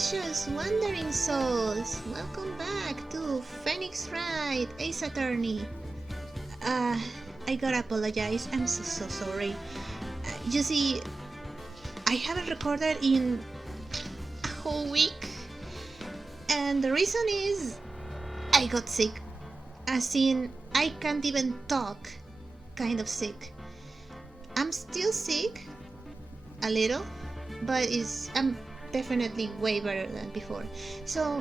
precious wandering souls! Welcome back to Phoenix Wright, Ace Attorney. I gotta apologize, I'm so sorry. You see, I haven't recorded in a whole week, and the reason is I got sick. As in, I can't even talk, kind of sick. I'm still sick, a little, but I'm definitely way better than before. So,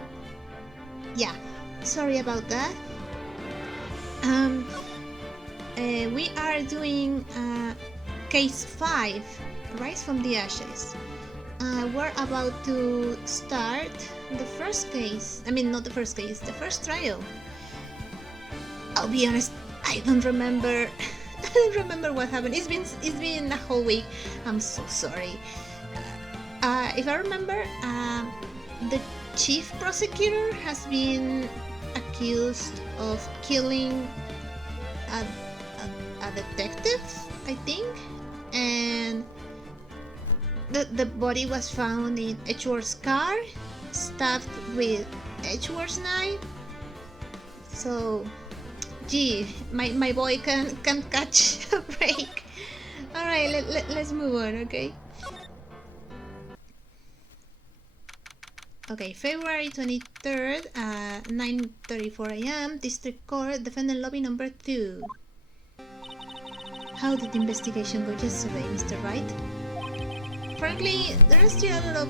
yeah, sorry about that. We are doing case 5, Rise from the Ashes. We're about to start the first case. I mean, not the first case, the first trial. I'll be honest, I don't remember. I don't remember what happened. It's been a whole week. I'm so sorry. If I remember, the chief prosecutor has been accused of killing a detective, I think, and the body was found in Edgeworth's car, stabbed with Edgeworth's knife. So, gee, my boy can't catch a break. All right, let's move on, okay? Okay, February 23rd, 9:34 a.m., District Court, Defendant Lobby number 2. How did the investigation go yesterday, Mr. Wright? Frankly, there are still a lot of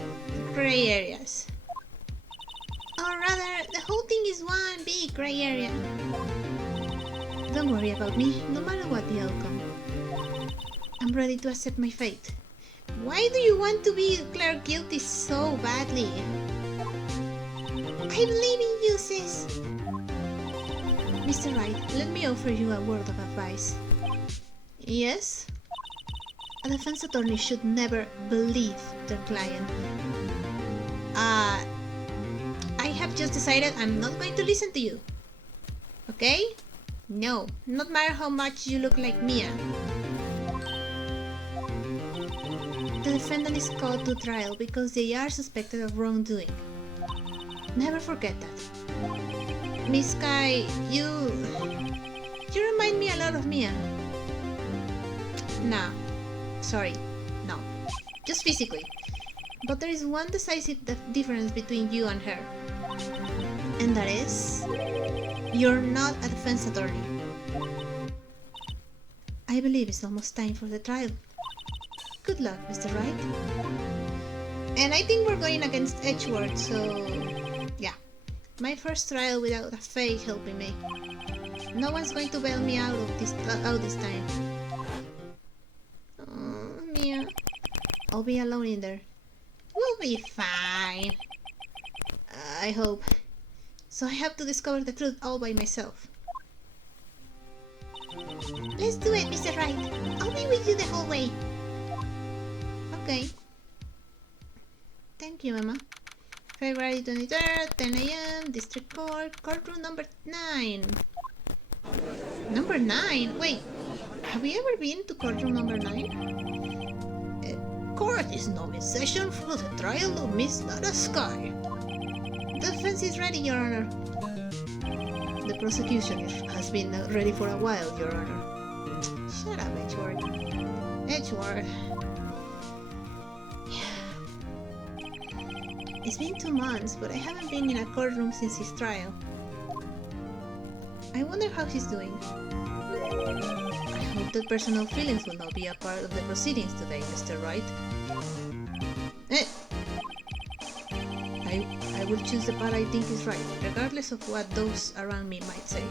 gray areas. Or rather, the whole thing is one big gray area. Don't worry about me, no matter what the outcome. I'm ready to accept my fate. Why do you want to be declared guilty so badly? I believe in you, sis. Mr. Wright, let me offer you a word of advice. Yes? A defense attorney should never believe their client. I have just decided I'm not going to listen to you. Okay? No, not matter how much you look like Mia. The defendant is called to trial because they are suspected of wrongdoing. Never forget that. Miss Kai, you remind me a lot of Mia. Nah, sorry, no. Just physically. But there is one decisive difference between you and her. And that is, you're not a defense attorney. I believe it's almost time for the trial. Good luck, Mr. Wright. And I think we're going against Edgeworth, so yeah. My first trial without a fake helping me. No one's going to bail me out this time. Oh, Mia. I'll be alone in there. We'll be fine. I hope. So I have to discover the truth all by myself. Let's do it, Mr. Wright. I'll be with you the whole way. Okay. Thank you, Mama. February 23rd, 10 a.m., District Court, courtroom number 9. Number 9? Wait, have we ever been to courtroom number 9? Court is now in session for the trial of Miss Nada Sky. The defense is ready, Your Honor. The prosecution has been ready for a while, Your Honor. Shut up, Edgeworth. Edgeworth. It's been 2 months, but I haven't been in a courtroom since his trial. I wonder how he's doing. I hope that personal feelings will not be a part of the proceedings today, Mr. Wright. I will choose the path I think is right, regardless of what those around me might say.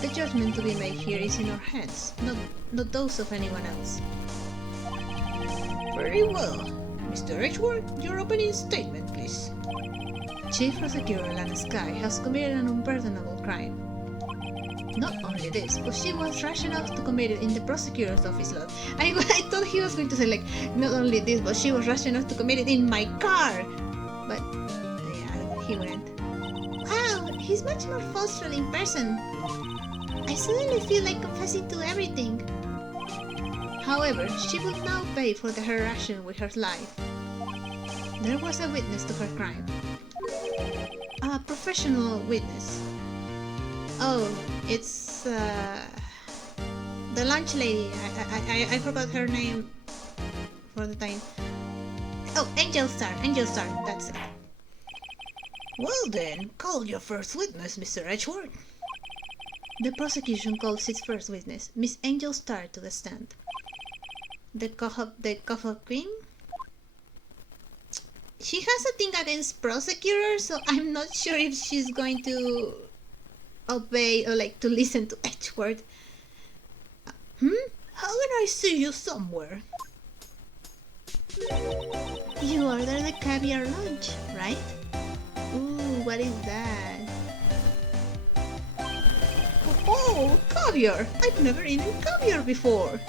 The judgment to be made here is in our hands, not those of anyone else. Very well. Mr. Edgeworth, your opening statement, please. Chief Prosecutor Lana Sky has committed an unpardonable crime. Not only this, but she was rash enough to commit it in the prosecutor's office lot. I thought he was going to say, like, not only this, but she was rash enough to commit it in my car. But, yeah, he wouldn't. Wow, he's much more forceful in person. I suddenly feel like confessing to everything. However, she will now pay for her action with her life. There was a witness to her crime. A professional witness. Oh, it's the lunch lady. I forgot her name for the time. Oh, Angel Star, that's it. Well then, call your first witness, Mr. Edgeworth. The prosecution calls its first witness, Miss Angel Star, to the stand. The cough queen? She has a thing against prosecutors, so I'm not sure if she's going to obey or like to listen to Edgeworth. How can I see you somewhere? You ordered the caviar lunch, right? Ooh, what is that? Oh, caviar! I've never eaten caviar before.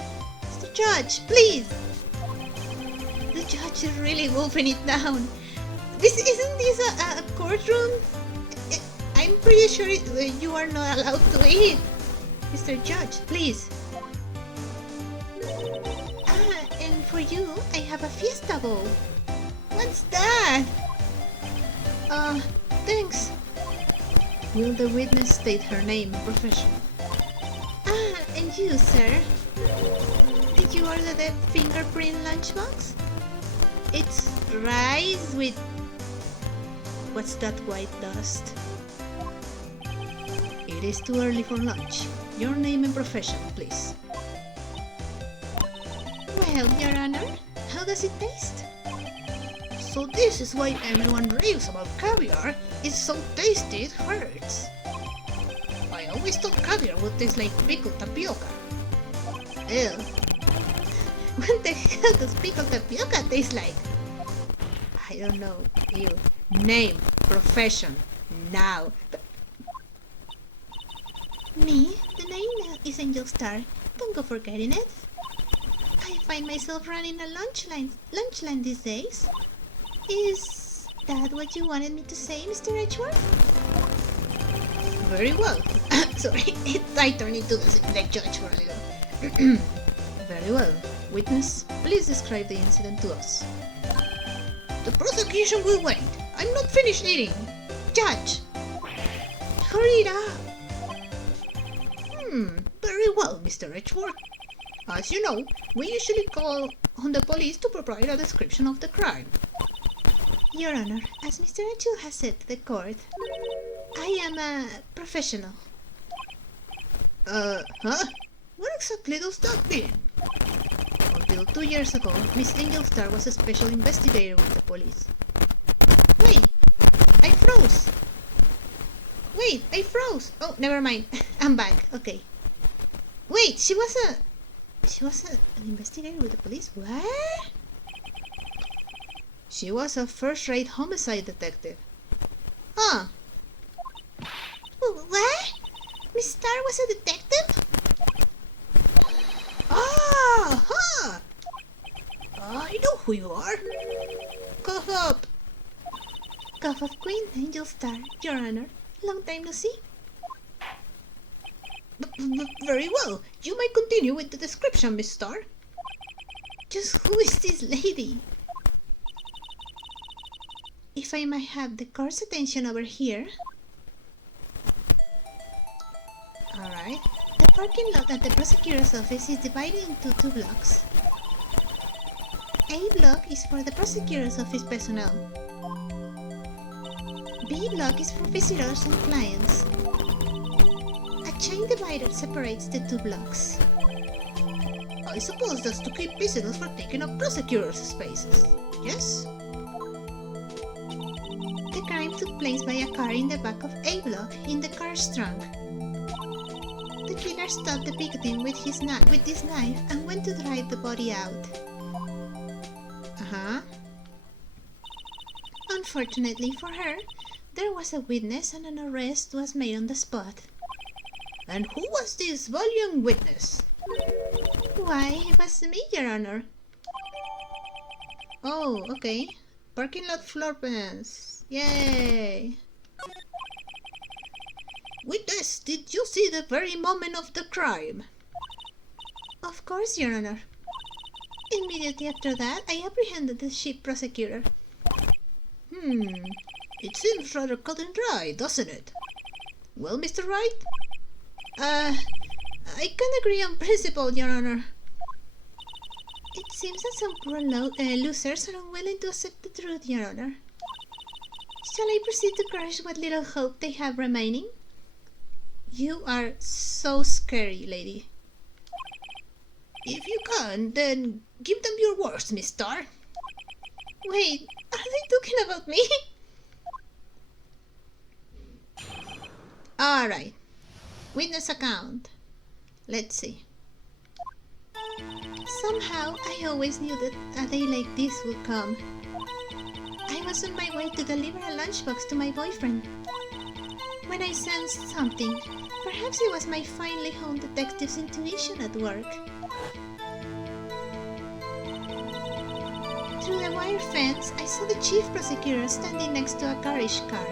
Mr. Judge, please! The judge is really wolfing it down. Isn't this a courtroom? I'm pretty sure you are not allowed to eat. Mr. Judge, please. And for you, I have a fiesta bowl. What's that? Thanks. Will the witness state her name and profession? And you, sir? Did you order the fingerprint lunchbox? It's rice with... What's that white dust? It is too early for lunch. Your name and profession, please. Well, Your Honor, how does it taste? So this is why everyone raves about caviar. It's so tasty it hurts. I always thought caviar would taste like pickled tapioca. Ew. What the hell does pickled tapioca taste like? I don't know. Ew. Name, profession, now. Me? The name is Angel Star. Don't go forgetting it. I find myself running a lunch line these days. Is that what you wanted me to say, Mr. Edgeworth? Very well. Sorry, I turned into the judge for a little. Very well. Witness, please describe the incident to us. The prosecution will wait. I'm not finished eating. Judge! Hurry it up! Very well, Mr. Edgeworth. As you know, we usually call on the police to provide a description of the crime. Your Honor, as Mr. Edgeworth has said to the court, I am a professional. Huh? What exactly does that mean? Until 2 years ago, Miss Angel Star was a special investigator with the police. Wait! I froze! Wait, I froze! Oh, never mind. I'm back. Okay. Wait, she was an investigator with the police? What? She was a first-rate homicide detective. Huh. What? Miss Star was a detective? Ah! Huh! I know who you are. Cough up. Cough up Queen Angel Star, Your Honor. Long time no see. Very well. You may continue with the description, Miss Star. Just who is this lady? If I might have the court's attention over here. Alright. The parking lot at the prosecutor's office is divided into 2 blocks. A block is for the prosecutor's office personnel. B block is for visitors and clients. A chain divider separates the 2 blocks. I suppose that's to keep visitors from taking up prosecutors' spaces, yes? The crime took place by a car in the back of A block in the car's trunk. The killer stopped the victim with this knife and went to drive the body out. Unfortunately for her, there was a witness and an arrest was made on the spot. And who was this valiant witness? Why, it was me, Your Honor. Oh, okay. Parking lot floor plans. Yay! Witness, did you see the very moment of the crime? Of course, Your Honor. Immediately after that, I apprehended the chief prosecutor. It seems rather cut and dry, doesn't it? Well, Mr. Wright? I can agree on principle, Your Honor. It seems that some poor losers are unwilling to accept the truth, Your Honor. Shall I proceed to crush what little hope they have remaining? You are so scary, lady. If you can, then give them your worst, Miss Star. Wait, are they talking about me? Alright. Witness account. Let's see. Somehow, I always knew that a day like this would come. I was on my way to deliver a lunchbox to my boyfriend when I sensed something. Perhaps it was my finely honed detective's intuition at work. Through the wire fence, I saw the chief prosecutor standing next to a garage car.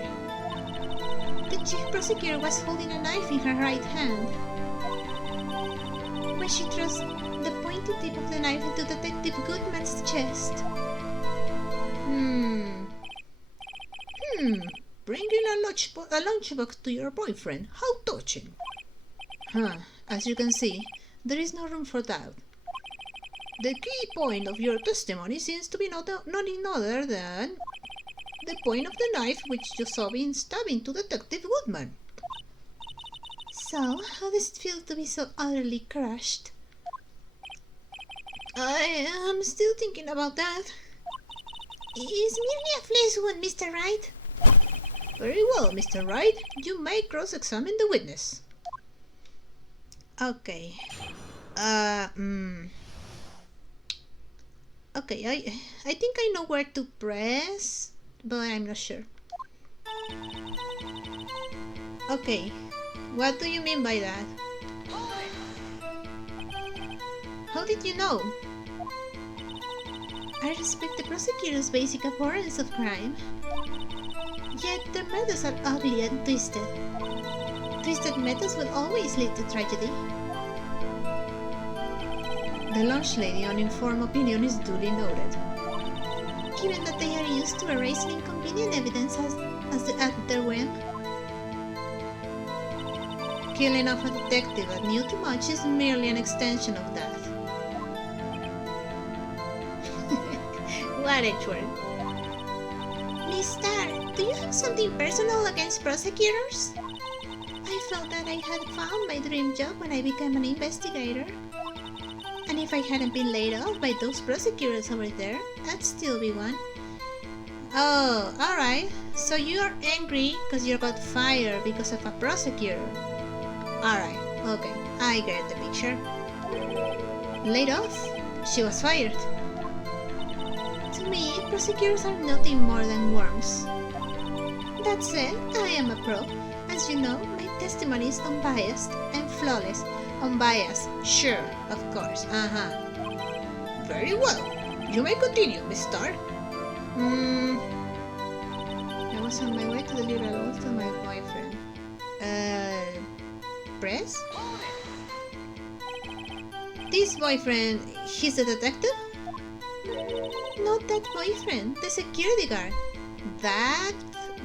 The chief prosecutor was holding a knife in her right hand. When she thrust the pointed tip of the knife into Detective Goodman's chest. Bringing a lunchbox to your boyfriend. How touching. As you can see, there is no room for doubt. The key point of your testimony seems to be nothing other than the point of the knife which you saw being stabbed into Detective Goodman. So, how does it feel to be so utterly crushed? I am still thinking about that. It's merely a flesh wound, Mr. Wright. Very well, Mr. Wright. You may cross-examine the witness. Okay. Okay, I think I know where to press, but I'm not sure. Okay, what do you mean by that? How did you know? I respect the prosecutor's basic abhorrence of crime. Yet their methods are ugly and twisted. Twisted methods will always lead to tragedy. The lunch lady uninformed opinion is duly noted. Given that they are used to erasing inconvenient evidence at their whim. Killing off a detective that knew too much is merely an extension of that. What a twerk. Miss Starr, do you have something personal against prosecutors? I felt that I had found my dream job when I became an investigator. And if I hadn't been laid off by those prosecutors over there, I'd still be one. Oh, alright. So you're angry because you got fired because of a prosecutor. Alright, okay, I get the picture. Laid off? She was fired. To me, prosecutors are nothing more than worms. That said, I am a pro. As you know, my testimony is unbiased and flawless. Unbiased, sure, of course, Very well. You may continue, Miss Starr. I was on my way to deliver a load to my boyfriend. Press? This boyfriend, he's a detective? Not that boyfriend, the security guard. That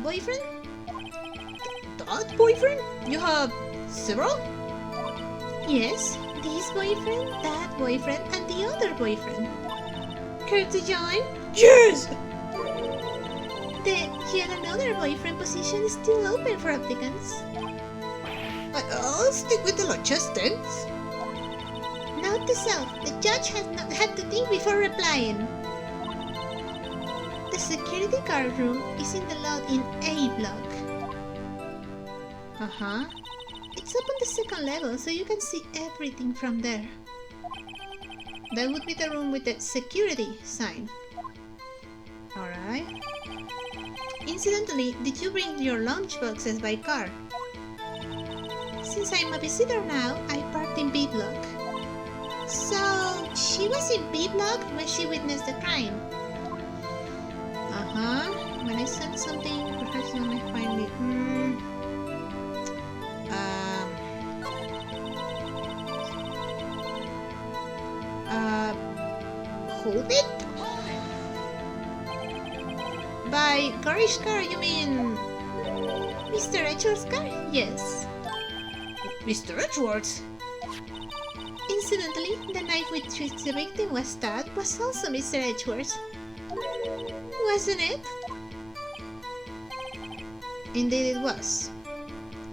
boyfriend? That boyfriend? You have several? Yes, this boyfriend, that boyfriend, and the other boyfriend. Care to join? Yes! The yet another boyfriend position is still open for applicants. I'll stick with the largest tents. Note to self, the judge has not had to think before replying. The security guard room is in the lot in A block. It's up on the second level, so you can see everything from there. That would be the room with the security sign. Alright. Incidentally, did you bring your lunchboxes by car? Since I'm a visitor now, I parked in B block. So, she was in B block when she witnessed the crime. When I sent something, perhaps you may find it. Hold it? By garish car, you mean Mr. Edgeworth's car? Yes. Mr. Edgeworth? Incidentally, the knife with which the victim was stabbed was also Mr. Edgeworth. Wasn't it? Indeed it was.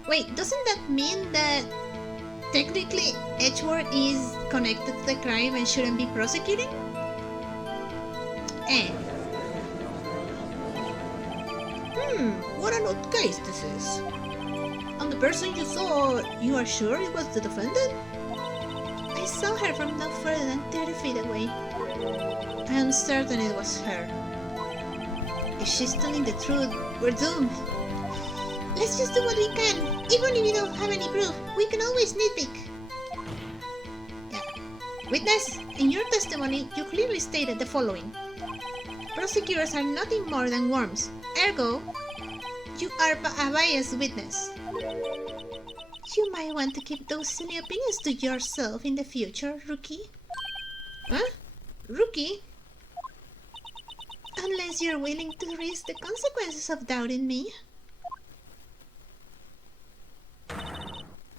Wait, doesn't that mean that technically Edgeworth is connected to the crime and shouldn't be prosecuted? What an odd case this is. And the person you saw, you are sure it was the defendant? I saw her from no further than 30 feet away. I am certain it was her. If she's telling the truth, we're doomed. Let's just do what we can. Even if we don't have any proof, we can always nitpick. Yeah. Witness, in your testimony, you clearly stated the following. Prosecutors are nothing more than worms. Ergo, you are a biased witness. You might want to keep those silly opinions to yourself in the future, rookie. Huh? Rookie? Unless you're willing to risk the consequences of doubting me.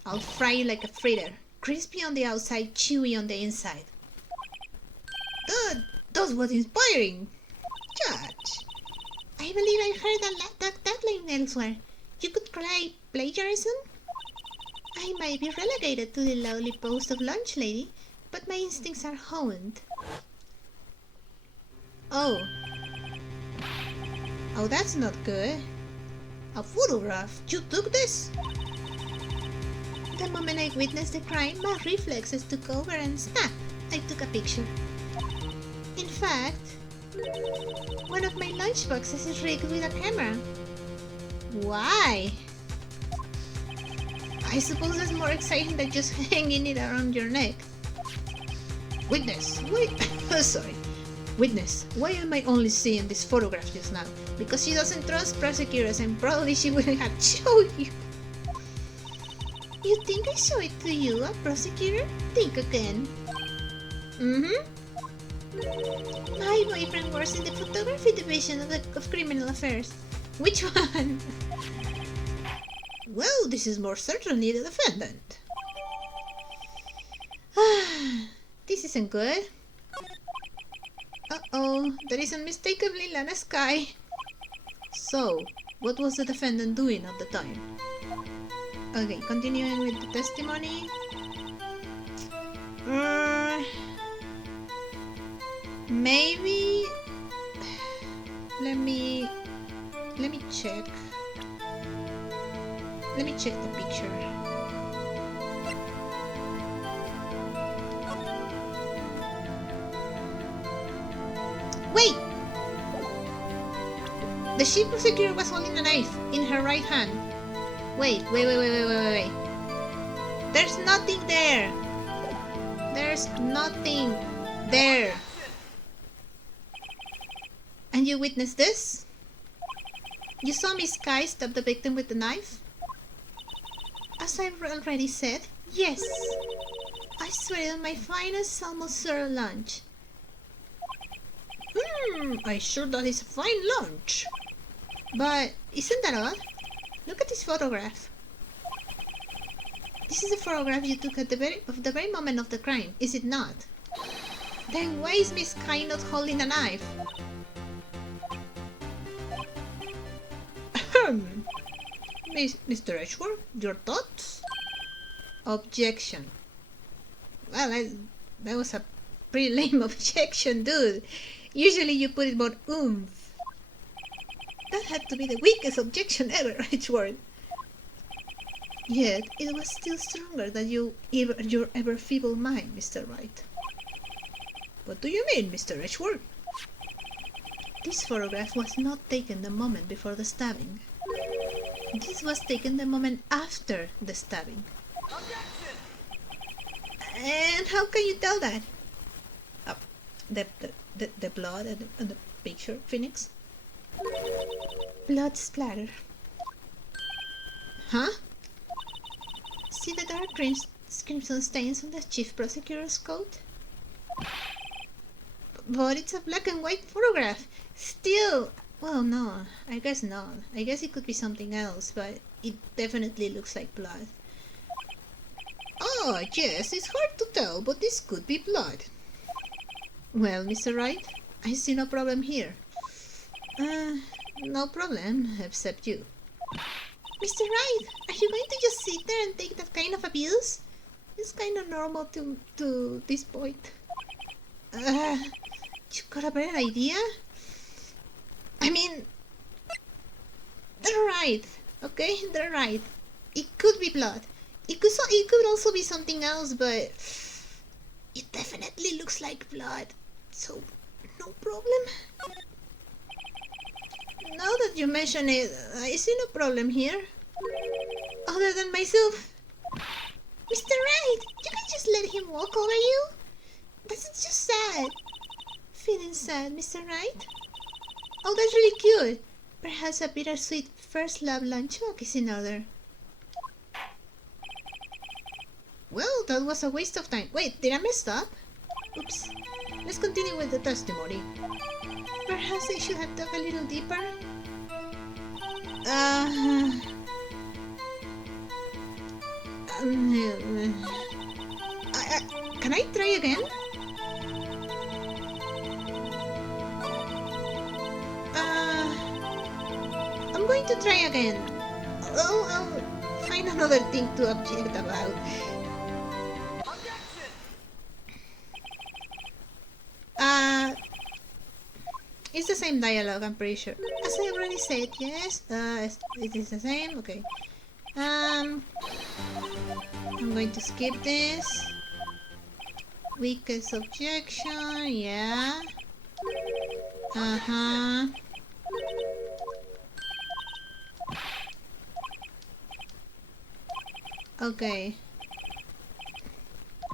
I'll fry you like a fritter. Crispy on the outside, chewy on the inside. That was inspiring. Judge, I believe I heard that line elsewhere. You could cry plagiarism? I might be relegated to the lowly post of lunch lady, but my instincts are honed. Oh, that's not good. A photograph? You took this? The moment I witnessed the crime, my reflexes took over and snap, I took a picture. In fact, one of my lunchboxes is rigged with a camera. Why? I suppose that's more exciting than just hanging it around your neck. Witness, wait, sorry. Witness, why am I only seeing this photograph just now? Because she doesn't trust prosecutors and probably she wouldn't have shown you. You think I show it to you, a prosecutor? Think again. My boyfriend works in the photography division of criminal affairs. Which one? Well, this is more certainly the defendant. This isn't good. Uh-oh, that is unmistakably Lana Sky. So, what was the defendant doing at the time? Okay, continuing with the testimony. Maybe... Let me check. Let me check the picture. Wait! The chief prosecutor was holding a knife in her right hand. Wait. There's nothing there. There's nothing there. And you witnessed this? You saw Miss Sky stab the victim with the knife? As I've already said, yes. I swear it on my finest salmon sir lunch. I sure that is a fine lunch. But isn't that odd? Look at this photograph. This is a photograph you took at the very moment of the crime, is it not? Then why is Miss Sky not holding a knife? Mr. Edgeworth, your thoughts? Objection. Well, that was a pretty lame objection, dude. Usually you put it more oomph. That had to be the weakest objection ever, Edgeworth. Yet, it was still stronger than your ever feeble mind, Mr. Wright. What do you mean, Mr. Edgeworth? This photograph was not taken the moment before the stabbing. This was taken the moment after the stabbing. And how can you tell that? The blood and the picture, Phoenix? Blood splatter. Huh? See the dark crimson stains on the chief prosecutor's coat? But it's a black and white photograph. Still, Well, no, I guess not. I guess it could be something else, but it definitely looks like blood. Oh, yes, it's hard to tell, but this could be blood. Well, Mr. Wright, I see no problem here. No problem, except you. Mr. Wright, are you going to just sit there and take that kind of abuse? It's kind of normal to this point. You got a better idea? I mean, they're right, okay? They're right. It could be blood. It could also be something else, but it definitely looks like blood. So, no problem. Now that you mention it, I see no problem here. Other than myself. Mr. Wright, you can just let him walk over you? That's just sad. Feeling sad, Mr. Wright? Oh, that's really cute. Perhaps a bittersweet first love lunch walk is in order. Well, that was a waste of time. Wait, did I mess up? Oops. Let's continue with the testimony. Perhaps I should have dug a little deeper. Can I try again? I'm going to try again. I'll find another thing to object about. It's the same dialogue, I'm pretty sure. As I already said, yes. It is the same. Okay. I'm going to skip this. Weakest objection, yeah. Okay.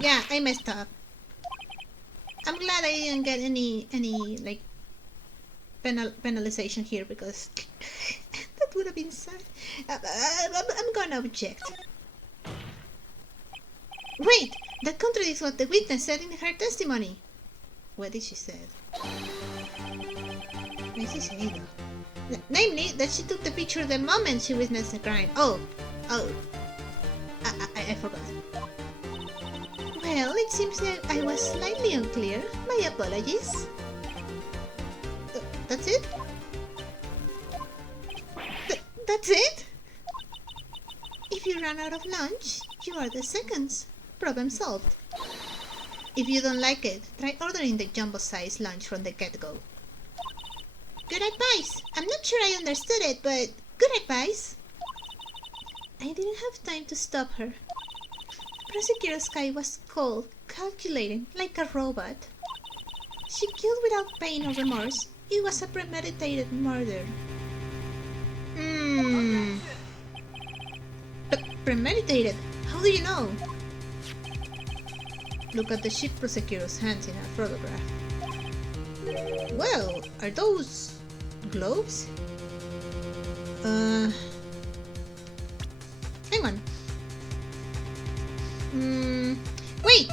Yeah, I messed up. I'm glad I didn't get any like penalization here because that would have been sad. I'm gonna object. Wait, that contradicts what the witness said in her testimony. What did she say? What did she say though? Namely, that she took the picture the moment she witnessed the crime. Oh, I forgot. Well, it seems that I was slightly unclear. My apologies. That's it? That's it? If you run out of lunch, you are the seconds. Problem solved. If you don't like it, try ordering the jumbo-sized lunch from the get-go. Good advice. I'm not sure I understood it, but good advice. I didn't have time to stop her. Prosecutor Sky was cold, calculating, like a robot. She killed without pain or remorse. It was a premeditated murder. Premeditated? How do you know? Look at the chief prosecutor's hands in a photograph. Well, are those gloves? Hang on. Wait!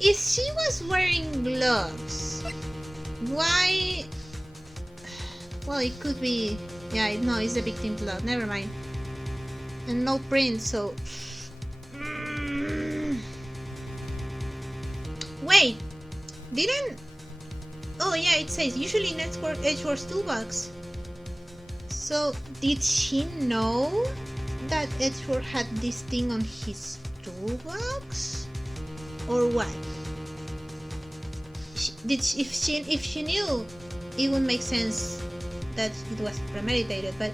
If she was wearing gloves, why? Well, it could be. Yeah, no, it's the victim's blood. Never mind. And no print, so. Wait! Didn't. Oh, yeah, it says usually in Edgeworth's toolbox. So, did she know that Edgeworth had this thing on his toolbox? Or what? If she knew, it would make sense that it was premeditated. But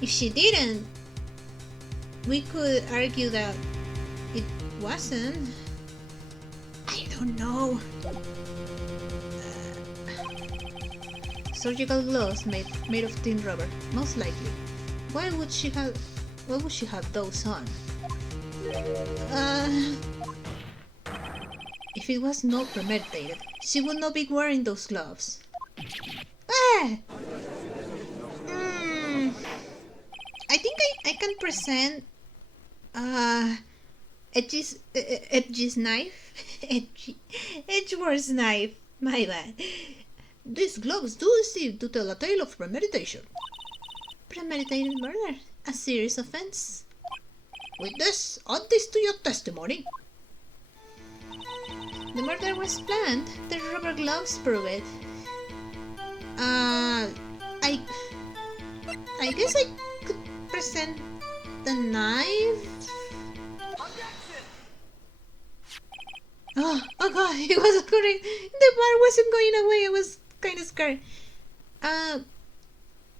if she didn't, we could argue that it wasn't. I don't know. Surgical gloves made of thin rubber, most likely. Why would she have those on? If it was not premeditated, she would not be wearing those gloves. I think I can present Edge's knife. Edgeworth's knife. My bad. These gloves do seem to tell a tale of premeditation. Premeditated murder, a serious offense. Witness, add this to your testimony. The murder was planned. The rubber gloves prove it. I guess I could present the knife. Oh god, it was correct. The bar wasn't going away. I was kind of scared.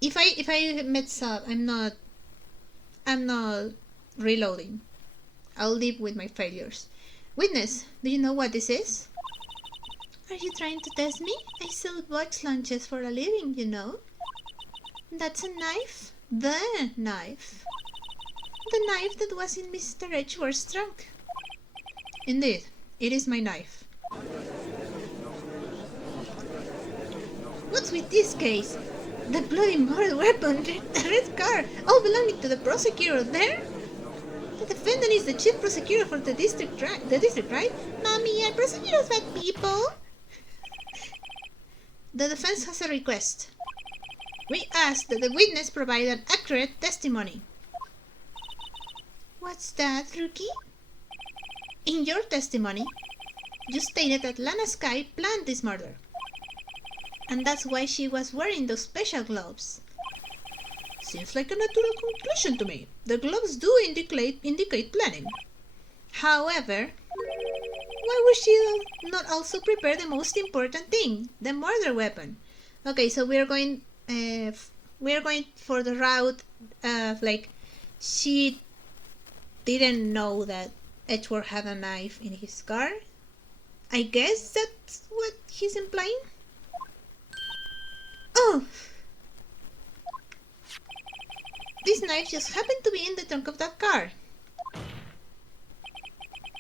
If I mess up, I'm not reloading. I'll live with my failures. Witness, do you know what this is? Are you trying to test me? I sell box lunches for a living, you know. That's a knife? The knife. The knife that was in Mr. Edgeworth's trunk. Indeed, it is my knife. What's with this case? The bloody murder weapon, the red car, all belonging to the prosecutor there? The defendant is the chief prosecutor for the district, right? Mommy, are prosecutors bad people? The defense has a request. We ask that the witness provide an accurate testimony. What's that, Rookie? In your testimony, you stated that Lana Skye planned this murder. And that's why she was wearing those special gloves. Seems like a natural conclusion to me. The gloves do indicate planning. However, why would she not also prepare the most important thing, the murder weapon? Okay, so we're going for the route of like she didn't know that Edgeworth had a knife in his car. I guess that's what he's implying. Oh! This knife just happened to be in the trunk of that car.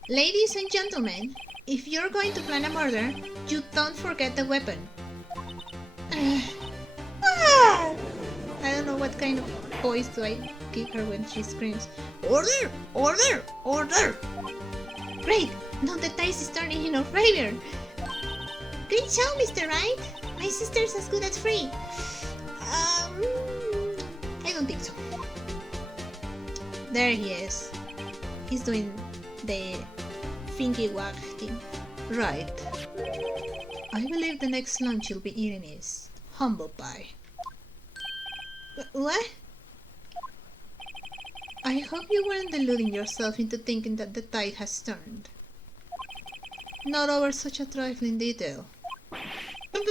Ladies and gentlemen, if you're going to plan a murder, you don't forget the weapon. I don't know what kind of voice do I give her when she screams, "Order! Order! Order!" Great! Now the tide is turning in our favor. Great show, Mr. Wright. My sister's as good as free. I don't think so. There he is. He's doing the fingy wag thing. Right. I believe the next lunch you'll be eating is humble pie. What? I hope you weren't deluding yourself into thinking that the tide has turned. Not over such a trifling detail.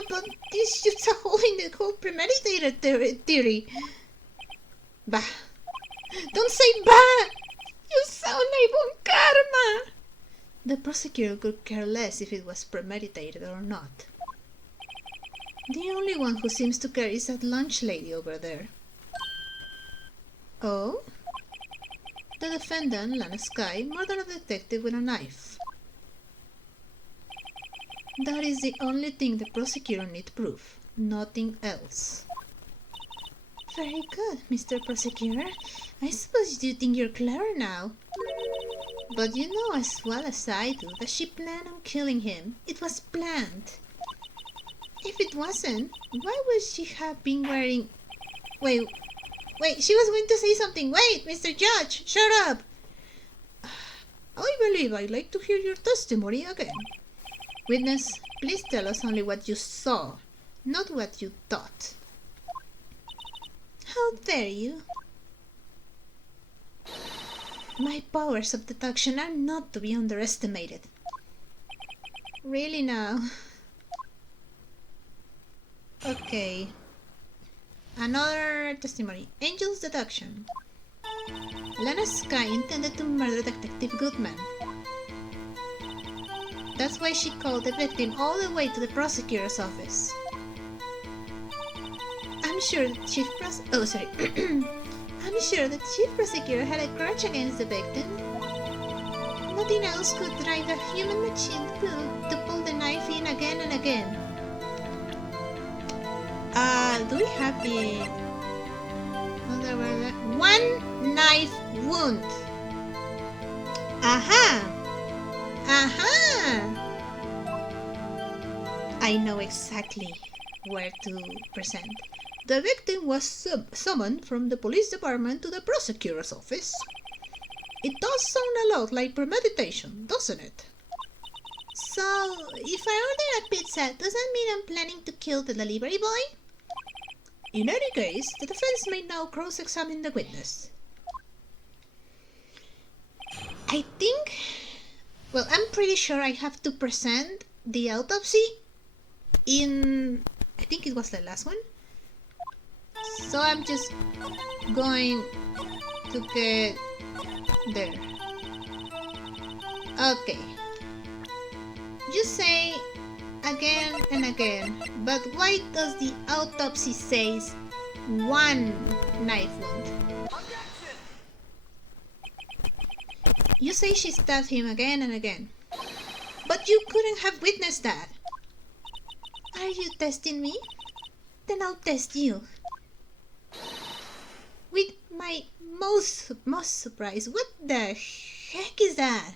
But this shoots a hole in the whole premeditated theory. Bah! Don't say bah! You sound like Von Karma! The prosecutor could care less if it was premeditated or not. The only one who seems to care is that lunch lady over there. Oh? The defendant, Lana Skye, murdered a detective with a knife. That is the only thing the prosecutor needs proof, nothing else. Very good, Mr. Prosecutor. I suppose you think you're clever now. But you know as well as I do that she planned on killing him. It was planned. If it wasn't, why would she have been wearing... Wait, she was going to say something. Wait, Mr. Judge, shut up! I believe I'd like to hear your testimony again. Witness, please tell us only what you saw, not what you thought. How dare you? My powers of deduction are not to be underestimated. Really now? Okay. Another testimony. Angel's deduction. Lana Skye intended to murder Detective Goodman. That's why she called the victim all the way to the prosecutor's office. I'm sure the chief prosecutor had a grudge against the victim. Nothing else could drive a human machine to pull the knife in again and again. Do we have the... One knife wound. Aha! Aha! I know exactly where to present. The victim was summoned from the police department to the prosecutor's office. It does sound a lot like premeditation, doesn't it? So, if I order a pizza, does that mean I'm planning to kill the delivery boy? In any case, the defense may now cross-examine the witness. I think... Well, I'm pretty sure I have to present the autopsy in... I think it was the last one. So I'm just going to get there. Okay. You say again and again, but why does the autopsy says one knife wound? You say she stabbed him again and again, but you couldn't have witnessed that. Are you testing me? Then I'll test you. With my most surprise. What the heck is that?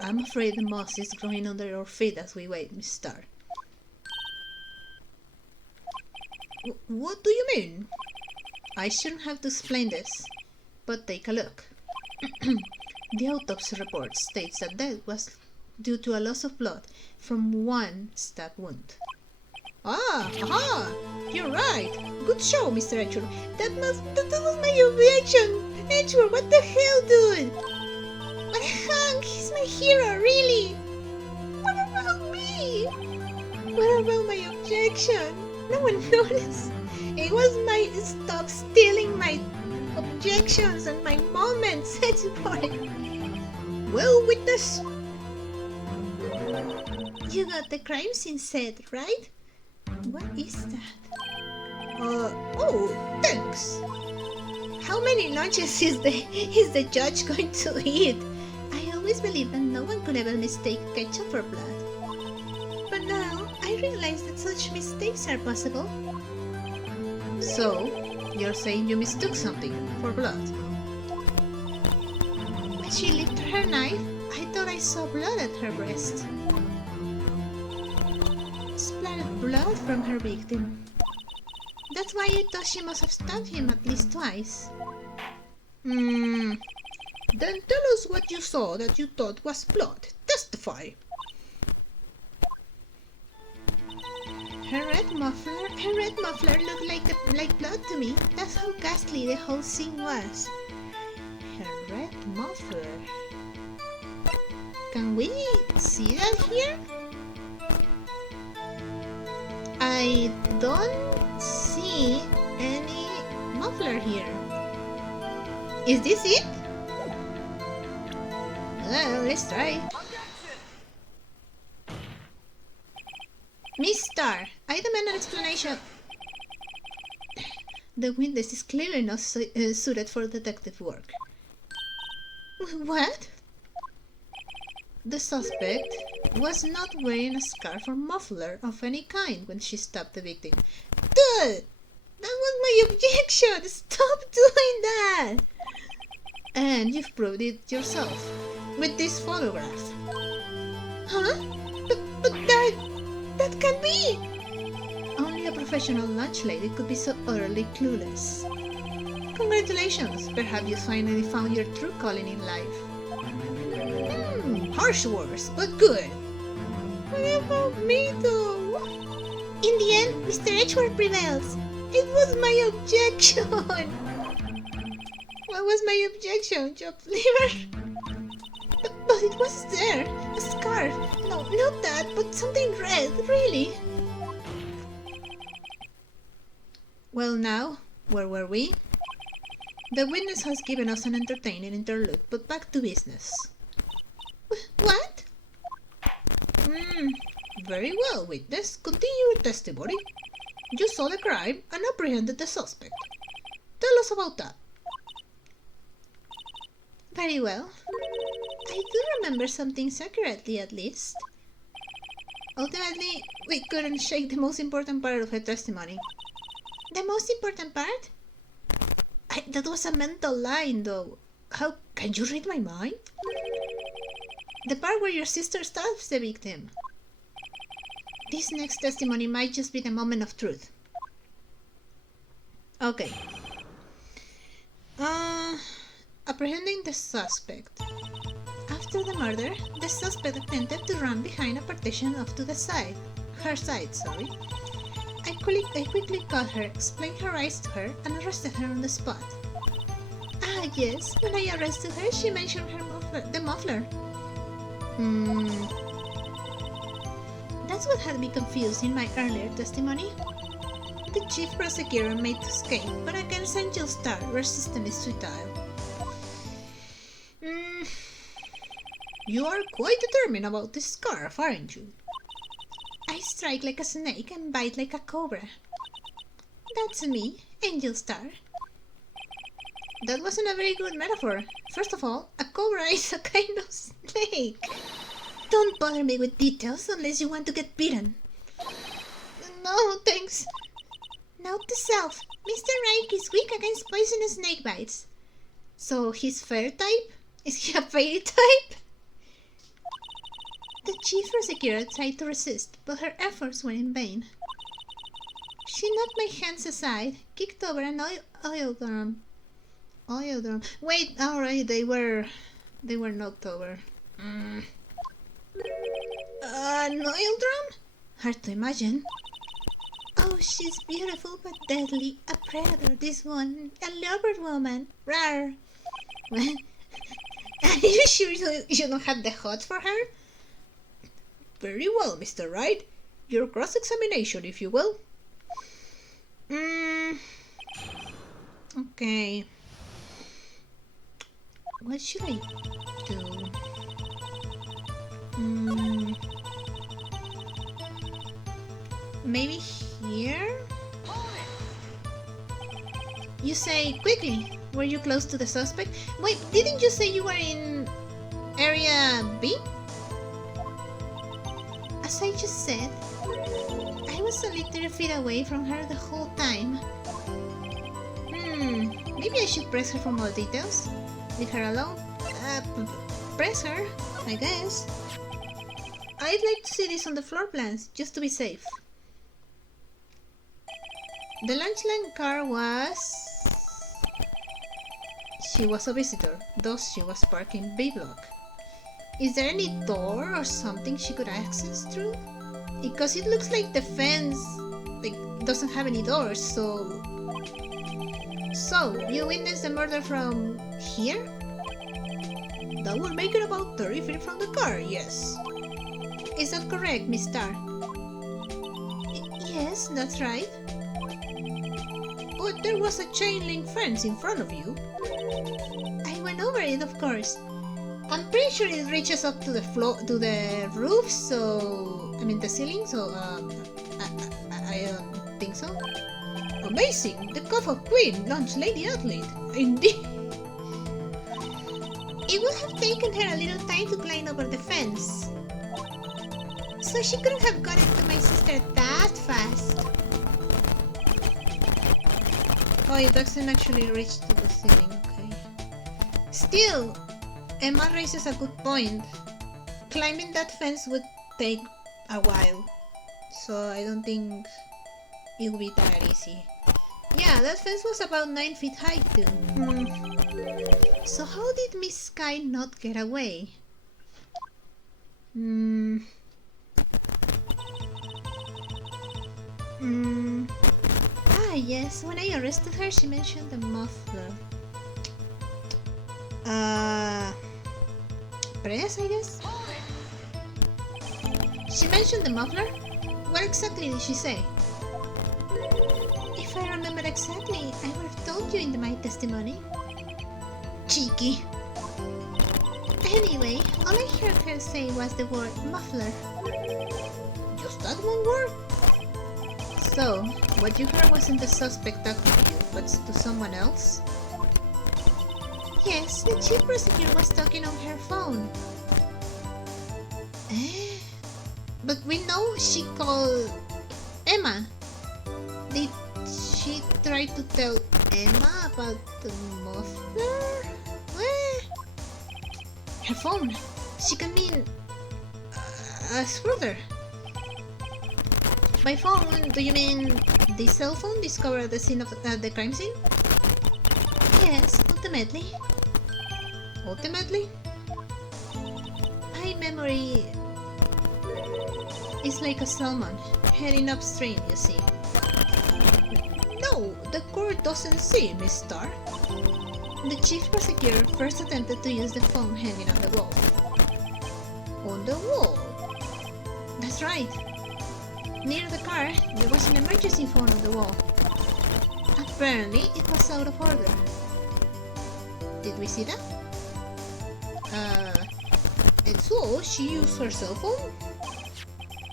I'm afraid the moss is growing under your feet as we wait, Miss Star. What do you mean? I shouldn't have to explain this, but take a look. The autopsy report states that death was due to a loss of blood from one stab wound. Aha! You're right. Good show, Mr. Edgeworth. That was my objection. Edgeworth, what the hell, dude? But Hank, he's my hero, really. What about me? What about my objection? No one noticed. It was my stop stealing my objections and my moments, Edgeworth. Well, witness. You got the crime scene set, right? What is that? Oh, thanks. How many lunches is the judge going to eat? I always believed that no one could ever mistake ketchup for blood. But now, I realize that such mistakes are possible. So, you're saying you mistook something for blood? When she lifted her knife, I thought I saw blood at her breast. Splattered blood from her victim. That's why I thought she must have stabbed him at least twice. Then tell us what you saw that you thought was blood. Testify. Her red muffler looked like blood to me. That's how ghastly the whole scene was. Her red muffler. Can we see that here? I don't see any muffler here. Is this it? Well, let's try. Miss Star, I demand an explanation. The witness is clearly not suited for detective work. What? The suspect was not wearing a scarf or muffler of any kind when she stabbed the victim. Dude! That was my objection! Stop doing that! And you've proved it yourself with this photograph. Huh? But that can't be! Only a professional lunch lady could be so utterly clueless. Congratulations! Perhaps you finally found your true calling in life. Harsh words, but good. What about me, though? In the end, Mr. Edgeworth prevails. It was my objection. What was my objection, chopped liver? But it was there. A scarf. No, not that, but something red, really. Well now, where were we? The witness has given us an entertaining interlude, but back to business. What? Very well, witness. Continue your testimony. You saw the crime and apprehended the suspect. Tell us about that. Very well. I do remember some things accurately, at least. Ultimately, we couldn't shake the most important part of her testimony. The most important part? That was a mental line, though. How can you read my mind? The part where your sister stabs the victim. This next testimony might just be the moment of truth. Okay. Apprehending the suspect. After the murder, the suspect attempted to run behind a partition off to the side. Her side, sorry. I quickly caught her, explained her rights to her, and arrested her on the spot. Ah, yes, when I arrested her, she mentioned the muffler. That's what had me confused in my earlier testimony. The chief prosecutor made to escape, but against Angel Star, her system is futile. You are quite determined about this scarf, aren't you? I strike like a snake and bite like a cobra. That's me, Angel Star. That wasn't a very good metaphor. First of all, a cobra is a kind of snake. Don't bother me with details unless you want to get bitten. No, thanks. Note to self, Mr. Wright is weak against poisonous snake bites. So he's fair type? Is he a fairy type? The chief prosecutor tried to resist, but her efforts were in vain. She knocked my hands aside, kicked over an oil drum. Wait, alright, they were knocked over. An oil drum? Hard to imagine. Oh, she's beautiful but deadly. A predator, this one. A leopard woman. Rawr. Are you sure you don't have the hots for her? Very well, Mr. Wright. Your cross-examination, if you will. Okay. What should I do? Maybe here? You say quickly. Were you close to the suspect? Wait, didn't you say you were in area B? As I just said, I was a little feet away from her the whole time. Maybe I should press her for more details. Leave her alone? Press her, I guess. I'd like to see this on the floor plans, just to be safe. The lunch line car was... She was a visitor, thus she was parked in B block. Is there any door or something she could access through? Because it looks like the fence doesn't have any doors, so... So, you witnessed the murder from here? That would make it about 30 feet from the car, yes. Is that correct, Miss Starr? Yes, that's right. But there was a chain link fence in front of you. I went over it, of course. I'm pretty sure it reaches up to the floor, to the roof, so... I mean the ceiling, so I don't think so. Amazing! The cuff of Queen, lunch lady athlete. Indeed. It would have taken her a little time to climb over the fence. So she couldn't have got it to my sister that fast. Oh, it doesn't actually reach to the ceiling, okay. Still, Emma raises a good point. Climbing that fence would take a while. So I don't think it would be that easy. Yeah, that fence was about 9 feet high too. So how did Miss Sky not get away? Ah yes, when I arrested her she mentioned the muffler. Press, I guess? She mentioned the muffler? What exactly did she say? If I remember exactly, I would have told you in my testimony. Cheeky. Anyway, all I heard her say was the word muffler. Just that one word? So, what you heard wasn't the suspect talking to you, but to someone else? Yes, the chief prosecutor was talking on her phone. But we know she called Emma. Did she try to tell Emma about the muffler? Her phone. She can mean a screwdriver. By phone, do you mean the cell phone discovered at the scene of the crime scene? Yes, ultimately. Ultimately? My memory is like a salmon, heading upstream, you see. No, the court doesn't see, Miss Starr. The chief prosecutor first attempted to use the phone hanging on the wall. On the wall? That's right. Near the car, there was an emergency phone on the wall. Apparently, it was out of order. Did we see that? And so, she used her cell phone?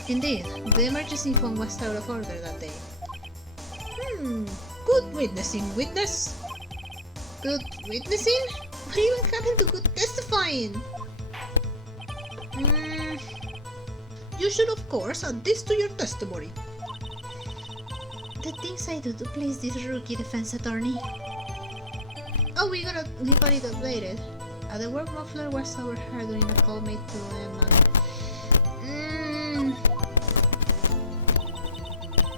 Indeed, the emergency phone was out of order that day. Good witnessing, witness. Good witnessing? What even happened to good testifying? You should of course add this to your testimony. The things I do to please this rookie defense attorney. Oh, we got it updated. The work muffler was overheard during a call made to Emma.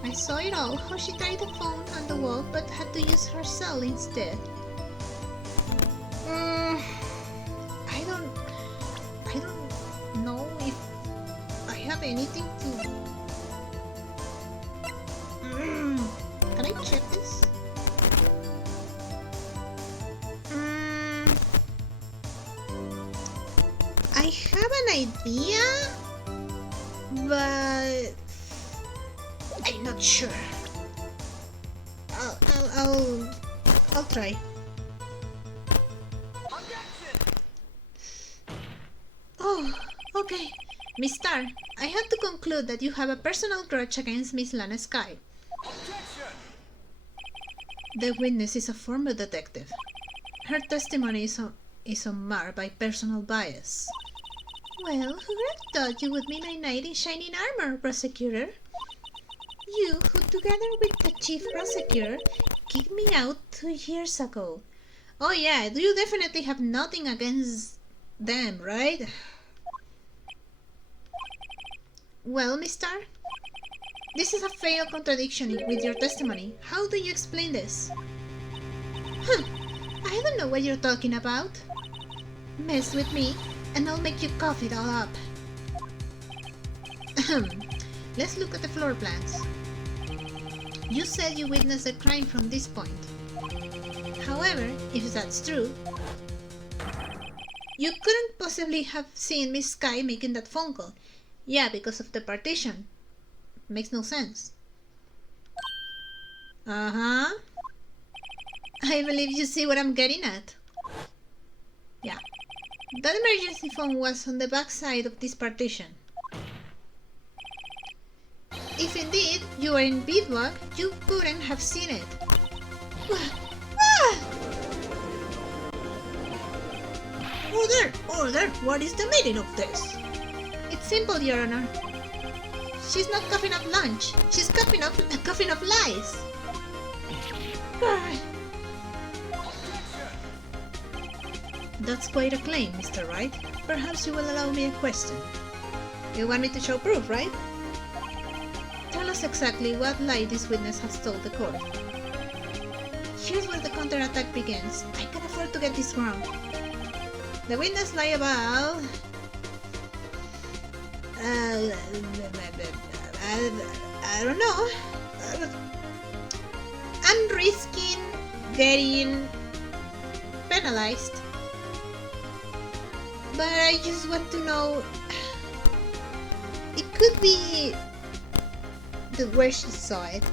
I saw it all, how she tried the phone on the wall but had to use her cell instead. I don't know if I have anything to... Can I check this? I have an idea, but I'm not sure. I'll try. Oh, okay. Miss Starr, I have to conclude that you have a personal grudge against Miss Lana Skye. The witness is a former detective. Her testimony is unmarred by personal bias. Well, who would have thought you would be my knight in shining armor, prosecutor? You who, together with the chief prosecutor, kicked me out 2 years ago. Oh yeah, you definitely have nothing against them, right? Well, Miss Starr, this is a fatal contradiction with your testimony. How do you explain this? I don't know what you're talking about. Mess with me, and I'll make you cough it all up. Let's look at the floor plans. You said you witnessed the crime from this point. However, if that's true, you couldn't possibly have seen Miss Skye making that phone call. Yeah, because of the partition. Makes no sense. I believe you see what I'm getting at. Yeah. That emergency phone was on the back side of this partition. If indeed you were in bivouac, you couldn't have seen it. Order! What is the meaning of this? It's simple, Your Honor. She's not coughing up lunch. She's coughing up lies. That's quite a claim, Mr. Wright. Perhaps you will allow me a question. You want me to show proof, right? Tell us exactly what lie this witness has told the court. Here's where the counterattack begins. I can afford to get this wrong. The witness lie about... I don't know. I'm risking getting penalized. But I just want to know... It could be... where she saw it.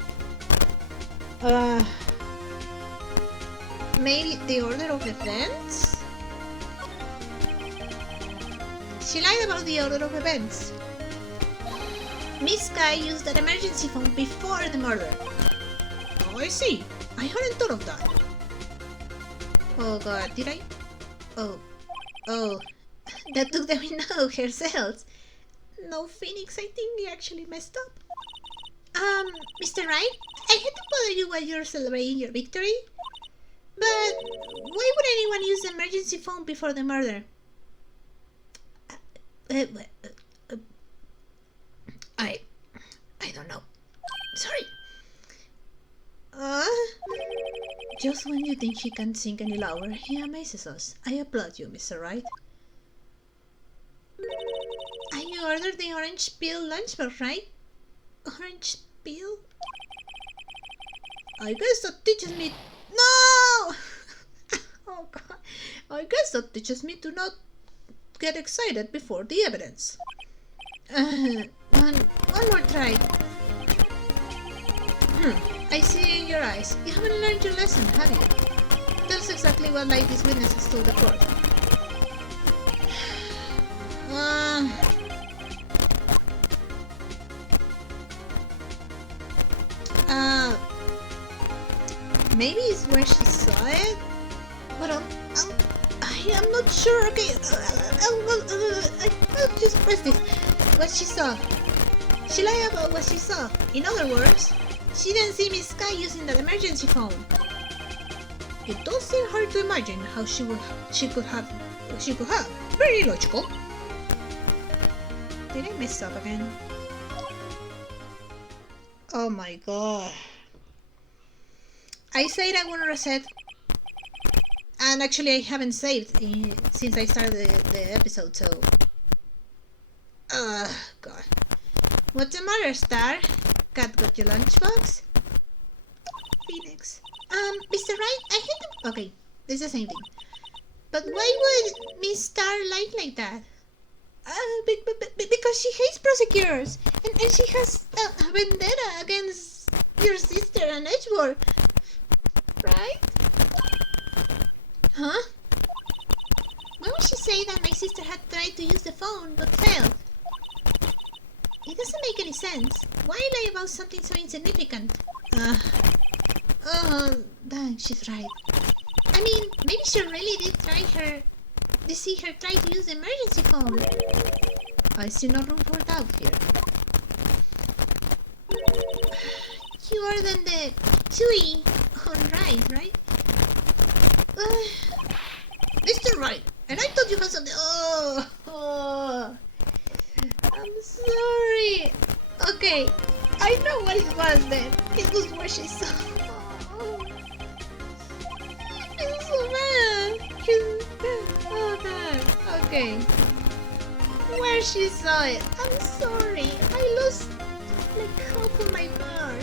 Maybe the order of events? She lied about the order of events. Miss Skye used that emergency phone before the murder. Oh, I see. I hadn't thought of that. Oh god, did I? Oh. That took them in out her cells. No, Phoenix, I think we actually messed up. Mr. Wright, I hate to bother you while you're celebrating your victory, but why would anyone use the emergency phone before the murder? I don't know. Sorry. Just when you think he can't sing any louder, he amazes us. I applaud you, Mr. Wright. And you ordered the orange peel lunchbox, right? Orange peel? I guess that teaches me... No! Oh god. I guess that teaches me to not get excited before the evidence. One more try. I see in your eyes. You haven't learned your lesson, have you? That's exactly what these witnesses told the court. Maybe it's where she saw it? But I am not sure. Okay, I'll just press this. What she saw. She lied about what she saw. In other words, she didn't see Miss Sky using that emergency phone. It does seem hard to imagine how she could have. Very logical. Did I mess up again? Oh my god. I said I want to reset. And actually I haven't saved since I started the episode, so... God. What's the matter, Star? Cat got your lunchbox? Phoenix. Mr. Wright, I hate to... Okay, it's the same thing. But why would Miss Star lie like that? Because she hates prosecutors. And she has a vendetta against your sister and Edgeworth. Right? Huh? Why would she say that my sister had tried to use the phone but failed? It doesn't make any sense. Why lie about something so insignificant? Dang, she's right. I mean, maybe she really did see her try to use the emergency phone. I see no room for doubt here. You are then the Chewy on Wright, right? Mr. Wright, and I thought you had something. Oh, I'm sorry. Okay, I know what it was then. It was where she saw. Oh, it's so bad. Oh god. Okay. Where she saw it. I'm sorry. I lost like half of my bar.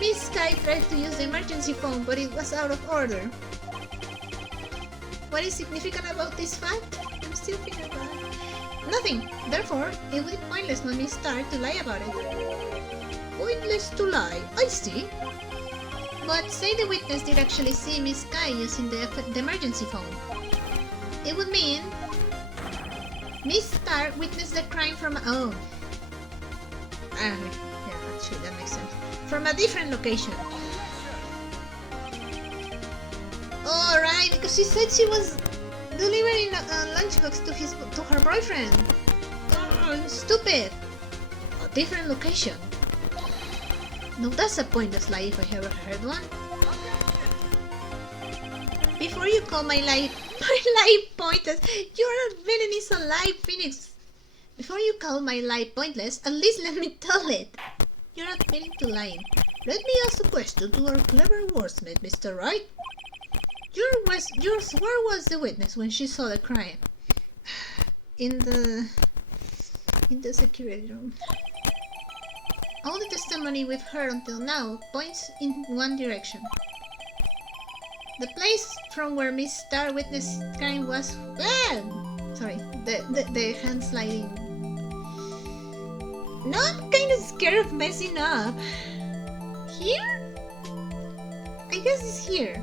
Miss Sky tried to use the emergency phone, but it was out of order. What is significant about this fact? I'm still thinking about it. Nothing. Therefore, it would be pointless for Miss Star to lie about it. Pointless to lie. I see. But say the witness did actually see Miss Sky using the emergency phone. It would mean Miss Star witnessed the crime from yeah, actually that makes sense. From a different location. Alright, because she said she was delivering a lunchbox to her boyfriend. Oh, stupid. A different location. No, that's a pointless lie if I ever heard one. Before you call my lie pointless, your villain is a lie, Phoenix. Before you call my lie pointless, at least let me tell it. You're admitting to lying. Let me ask a question to our clever wordsmith, Mr. Wright. Where was the witness when she saw the crime? In the security room. All the testimony we've heard until now points in one direction. The place from where Miss Star witnessed crime was... Sorry, the hand sliding. No, I'm kind of scared of messing up. Here? I guess it's here.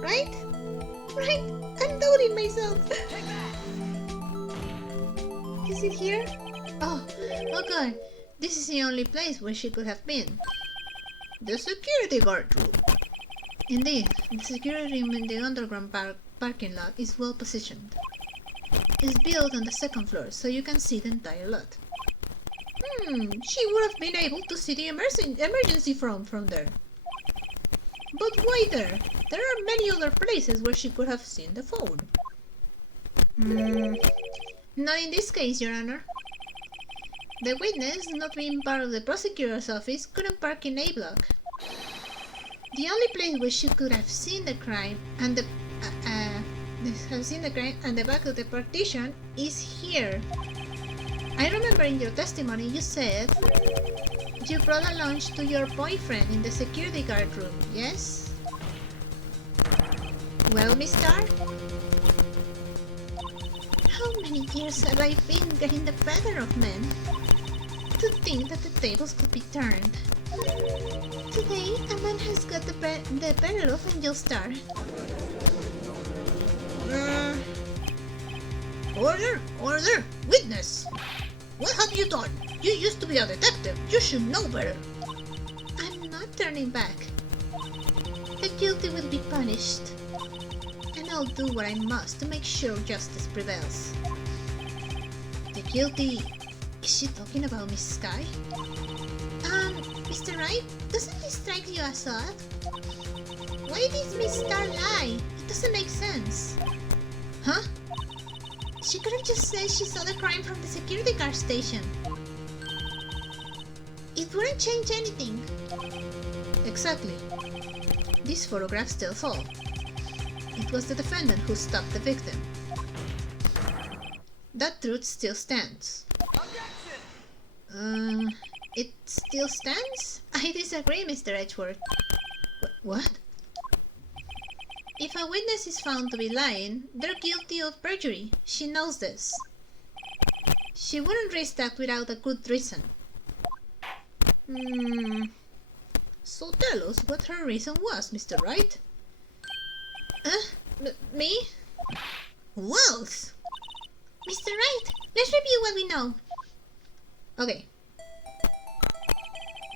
Right? Right? I'm doubting myself. Is it here? Oh god. This is the only place where she could have been. The security guard room. Indeed, the security room in the underground parking lot is well positioned. It's built on the second floor, so you can see the entire lot. She would have been able to see the emergency phone from there. But why there? There are many other places where she could have seen the phone. Not in this case, Your Honor. The witness, not being part of the prosecutor's office, couldn't park in A block. The only place where she could have seen the crime and the back of the partition is here. I remember in your testimony you said you brought a lunch to your boyfriend in the security guard room, yes? Well, Miss Starr? How many years have I been getting the better of men? To think that the tables could be turned. Today, a man has got the better of Angel Star. Order! Witness! What have you done? You used to be a detective. You should know better. I'm not turning back. The guilty will be punished. And I'll do what I must to make sure justice prevails. The guilty... Is she talking about Miss Sky? Mr. Wright, doesn't this strike you as odd? Why did Miss Star lie? It doesn't make sense. Huh? She could have just said she saw the crime from the security guard station. It wouldn't change anything. Exactly. These photographs tell all. It was the defendant who stopped the victim. That truth still stands. It still stands? I disagree, Mr. Edgeworth. What? If a witness is found to be lying, they're guilty of perjury. She knows this. She wouldn't risk that without a good reason. So tell us what her reason was, Mr. Wright. Me? Who else? Mr. Wright, let's review what we know. Okay.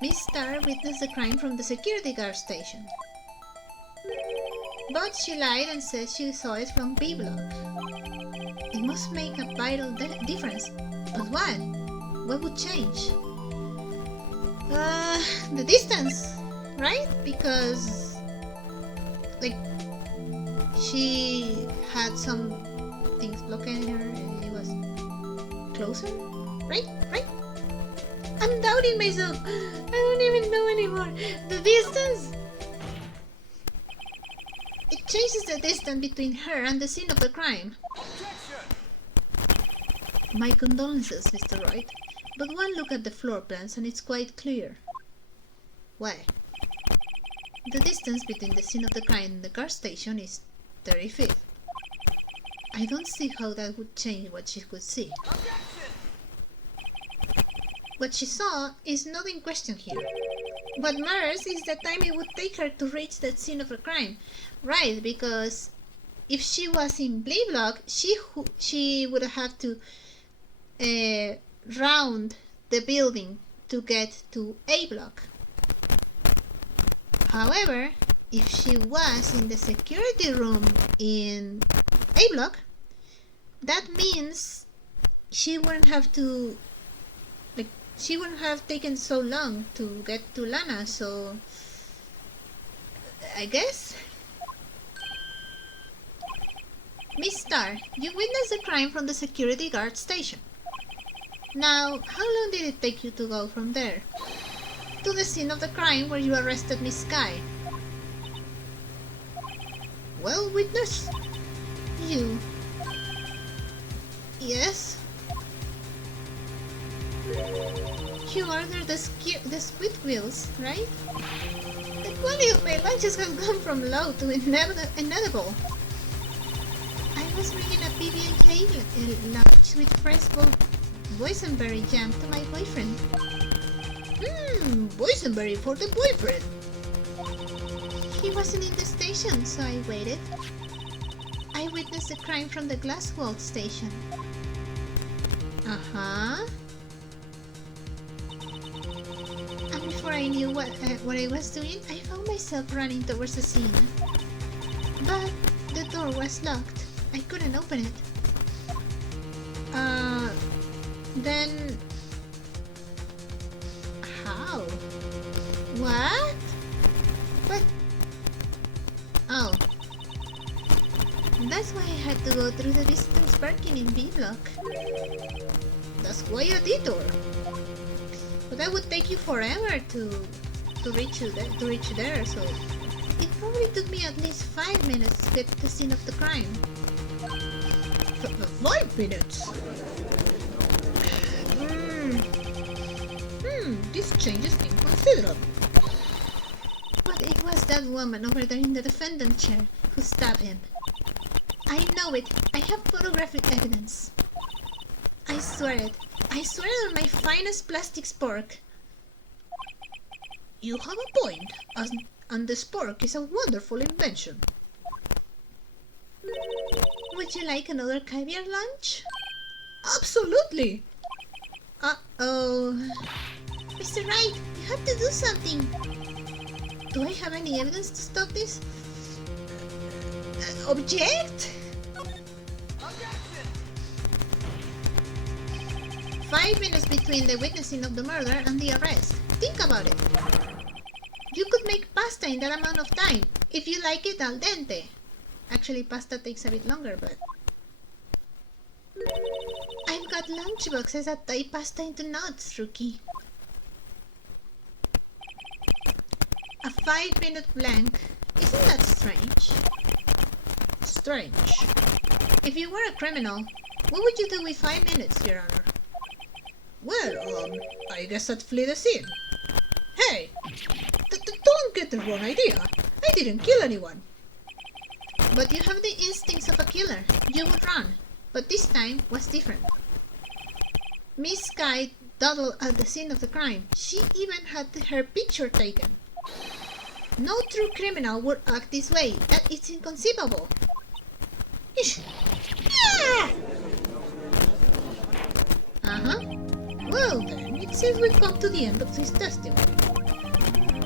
Miss Starr witnessed the crime from the security guard station. But she lied and said she saw it from B block. It must make a vital difference. But what? What would change? The distance, right? Because, like, she had some things blocking her and it was closer, right? I'm doubting myself. I don't even know anymore. The distance. It changes the distance between her and the scene of the crime. My condolences, Mr. Wright, but one look at the floor plans and it's quite clear. Why? The distance between the scene of the crime and the car station is 30 feet. I don't see how that would change what she could see. What she saw is not in question here. What matters is the time it would take her to reach that scene of the crime. Right, because if she was in B block, she would have to round the building to get to A block. However, if she was in the security room in A block, that means she wouldn't have to, like, she wouldn't have taken so long to get to Lana, so I guess. Miss Starr, you witnessed the crime from the security guard station. Now, how long did it take you to go from there to the scene of the crime where you arrested Miss Sky? Well, witness, you... Yes? You ordered the squid wheels, right? The quality of my lunches has gone from low to inedible. I was bringing a PB&J lunch with fresh boysenberry jam to my boyfriend. Boysenberry for the boyfriend. He wasn't in the station, so I waited. I witnessed the crime from the Glasswall station. Uh-huh. And before I knew what I was doing, I found myself running towards the scene. But the door was locked. I couldn't open it. Then... How? What? But... Oh. That's why I had to go through the visitors parking in B block. That's quite a detour. But that would take you forever to reach there, so it probably took me at least 5 minutes to get to the scene of the crime. 5 minutes? This changes things considerably. But it was that woman over there in the defendant chair who stabbed him. I know it. I have photographic evidence. I swear it. I swear it on my finest plastic spork. You have a point, and the spork is a wonderful invention. Would you like another caviar lunch? Absolutely! Uh-oh. Mr. Wright, you have to do something. Do I have any evidence to stop this? Object? 5 minutes between the witnessing of the murder and the arrest. Think about it. You could make pasta in that amount of time, if you like it al dente. Actually, pasta takes a bit longer, but... I've got lunchboxes that tie pasta into knots, rookie. A 5-minute blank. Isn't that strange? Strange. If you were a criminal, what would you do with 5 minutes, Your Honor? Well, I guess I'd flee the scene. Hey! Don't get the wrong idea. I didn't kill anyone. But you have the instincts of a killer. You would run. But this time was different. Miss Sky dawdled at the scene of the crime. She even had her picture taken. No true criminal would act this way. That is inconceivable. Well then, it seems we've come to the end of this testimony.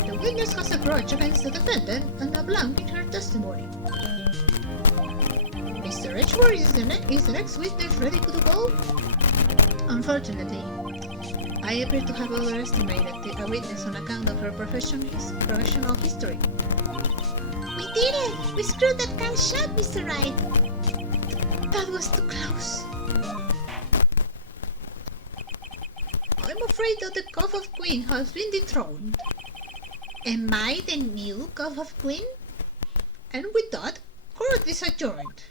The witness has a grudge against the defendant and a blank in her testimony. Mr. Edgeworth is the next witness ready to go? Unfortunately, I appear to have overestimated a witness on account of her professional history. We did it! We screwed that can shut, Mr. Wright! That was too close. I'm afraid that the Cup of Queen has been dethroned. Am I the new Cup of Queen? And with that, court is adjourned.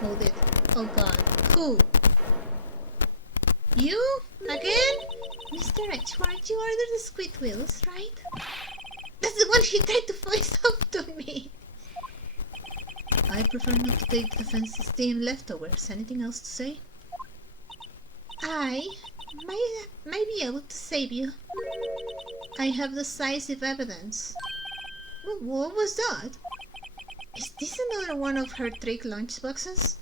Hold it. Oh God. Who? You? Again? Mr. Edgeworth, you ordered the squid wheels, right? That's the one he tried to voice off to me. I prefer not to take the defense's team leftovers. Anything else to say? I might be able to save you. I have decisive evidence. What was that? Is this another one of her trick lunchboxes?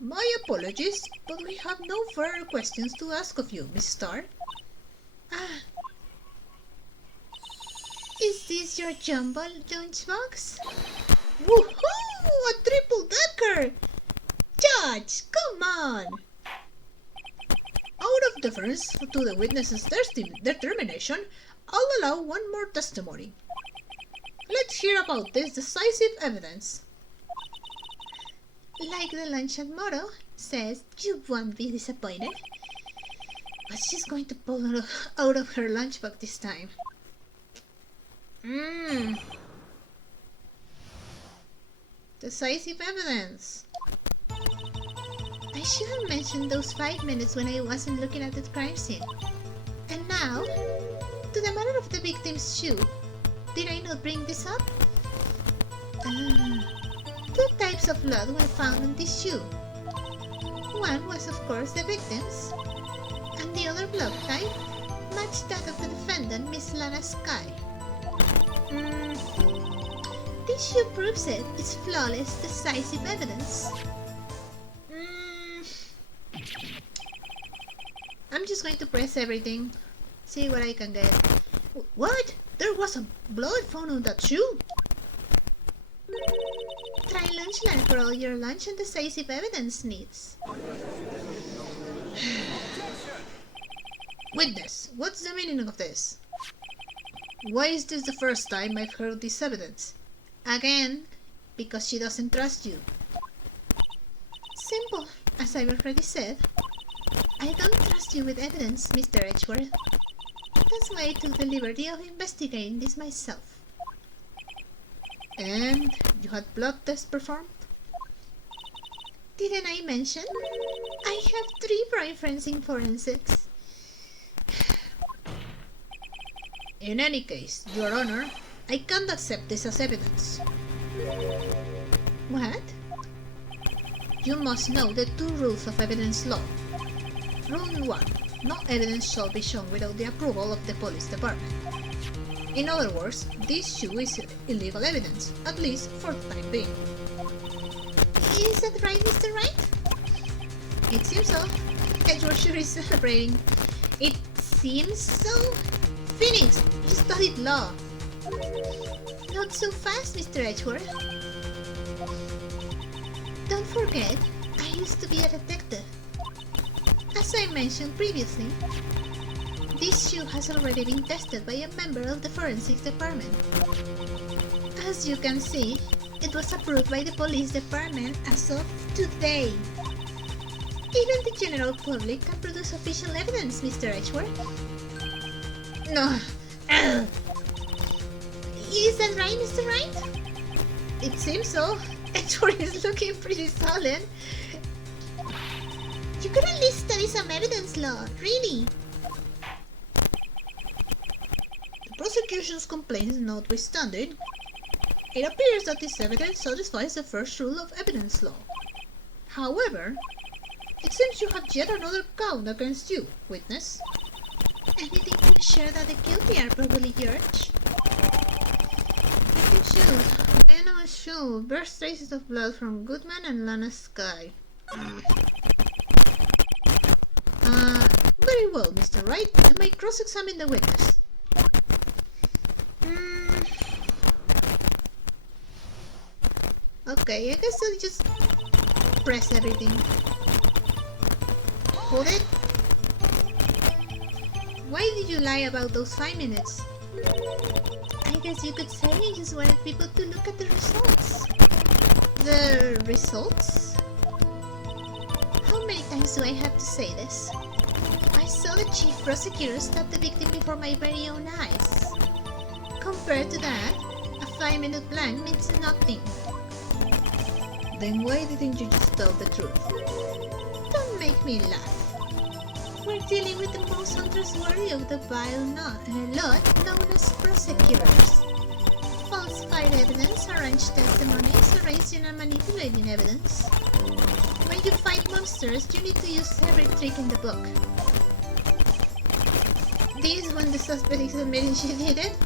My apologies, but we have no further questions to ask of you, Miss Starr. Ah. Is this your jumbo lunchbox? Woohoo! A triple-decker! Judge, come on! Out of deference to the witness's determination, I'll allow one more testimony. Let's hear about this decisive evidence. Like the luncheon motto says, you won't be disappointed. But she's going to pull it out of her lunchbox this time. Decisive evidence. I should have mentioned those 5 minutes when I wasn't looking at the crime scene. And now, to the matter of the victim's shoe. Did I not bring this up? 2 types of blood were found on this shoe. One was of course the victim's, and the other blood type matched that of the defendant, Miss Lana Sky. This shoe proves it. It's flawless, decisive evidence. I'm just going to press everything. See what I can get. What? There was a blood found on that shoe? Try Lunchland for all your lunch and decisive evidence needs. Witness, what's the meaning of this? Why is this the first time I've heard this evidence? Again, because she doesn't trust you. Simple, as I've already said. I don't trust you with evidence, Mr. Edgeworth. That's why I took the liberty of investigating this myself. And you had blood tests performed? Didn't I mention? I have 3 boyfriends in forensics. In any case, Your Honor, I can't accept this as evidence. What? You must know the 2 rules of evidence law. Rule 1. No evidence shall be shown without the approval of the police department. In other words, this shoe is illegal evidence, at least for the time being. Is that right, Mr. Wright? It seems so. Edgeworth sure is celebrating. It seems so. Phoenix, you studied law. Not so fast, Mr. Edgeworth. Don't forget, I used to be a detective. As I mentioned previously, this shoe has already been tested by a member of the forensics department. As you can see, it was approved by the police department as of today. Even the general public can produce official evidence, Mr. Edgeworth. No. Is that right, Mr. Wright? It seems so. Edgeworth is looking pretty sullen. You could at least study some evidence law, really. The prosecution's complaints notwithstanding, it appears that this evidence satisfies the first rule of evidence law. However, it seems you have yet another count against you, witness. Anything to ensure that the guilty are properly judged? Active shoes. Venomous shoe. Bears traces of blood from Goodman and Lana Sky. Very well, Mr. Wright. You may cross-examine the witness. Okay, I guess I'll just press everything. Hold it. Why did you lie about those 5 minutes? I guess you could say I just wanted people to look at the results. The results? How many times do I have to say this? I saw the chief prosecutor stab the victim before my very own eyes. Compared to that, a 5-minute blank means nothing. Then why didn't you just tell the truth? Don't make me laugh. We're dealing with the most untrustworthy of the vile lot known as prosecutors. Falsified evidence, arranged testimonies, erasing and manipulating evidence. When you fight monsters, you need to use every trick in the book. This when the suspect is admitting she did it?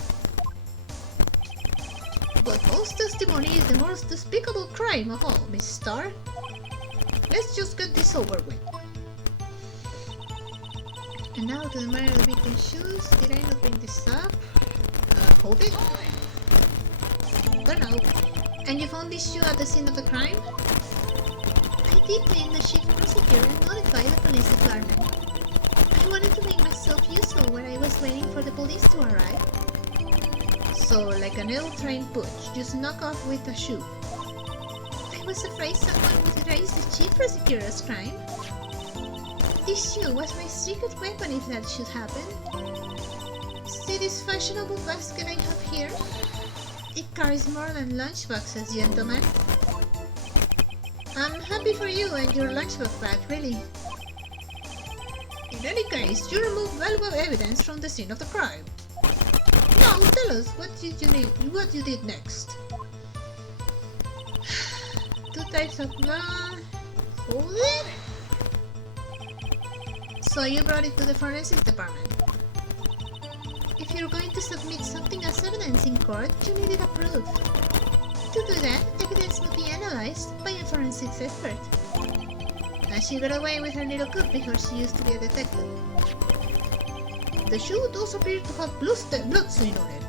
But false testimony is the most despicable crime of all, Miss Starr. Let's just get this over with. And now to the matter of the victim's shoes. Did I not bring this up? Hold it. Don't know. And you found this shoe at the scene of the crime? I did name the chief prosecutor and notify the police department. I wanted to make myself useful when I was waiting for the police to arrive. So, like an ill-trained butch, you snuck off with a shoe. I was afraid someone would erase the chief prosecutor's crime. This shoe was my secret weapon if that should happen. See this fashionable basket I have here? It carries more than lunchboxes, gentlemen. I'm happy for you and your lunchbox bag, really. In any case, you removed valuable evidence from the scene of the crime. Now tell us what you did next. 2 types of blood. Hold it. So you brought it to the forensics department. If you're going to submit something as evidence in court, you need it approved. To do that, evidence will be analyzed by a forensics expert. And she got away with her little coup because she used to be a detective. The shoe does appear to have blood stain on it.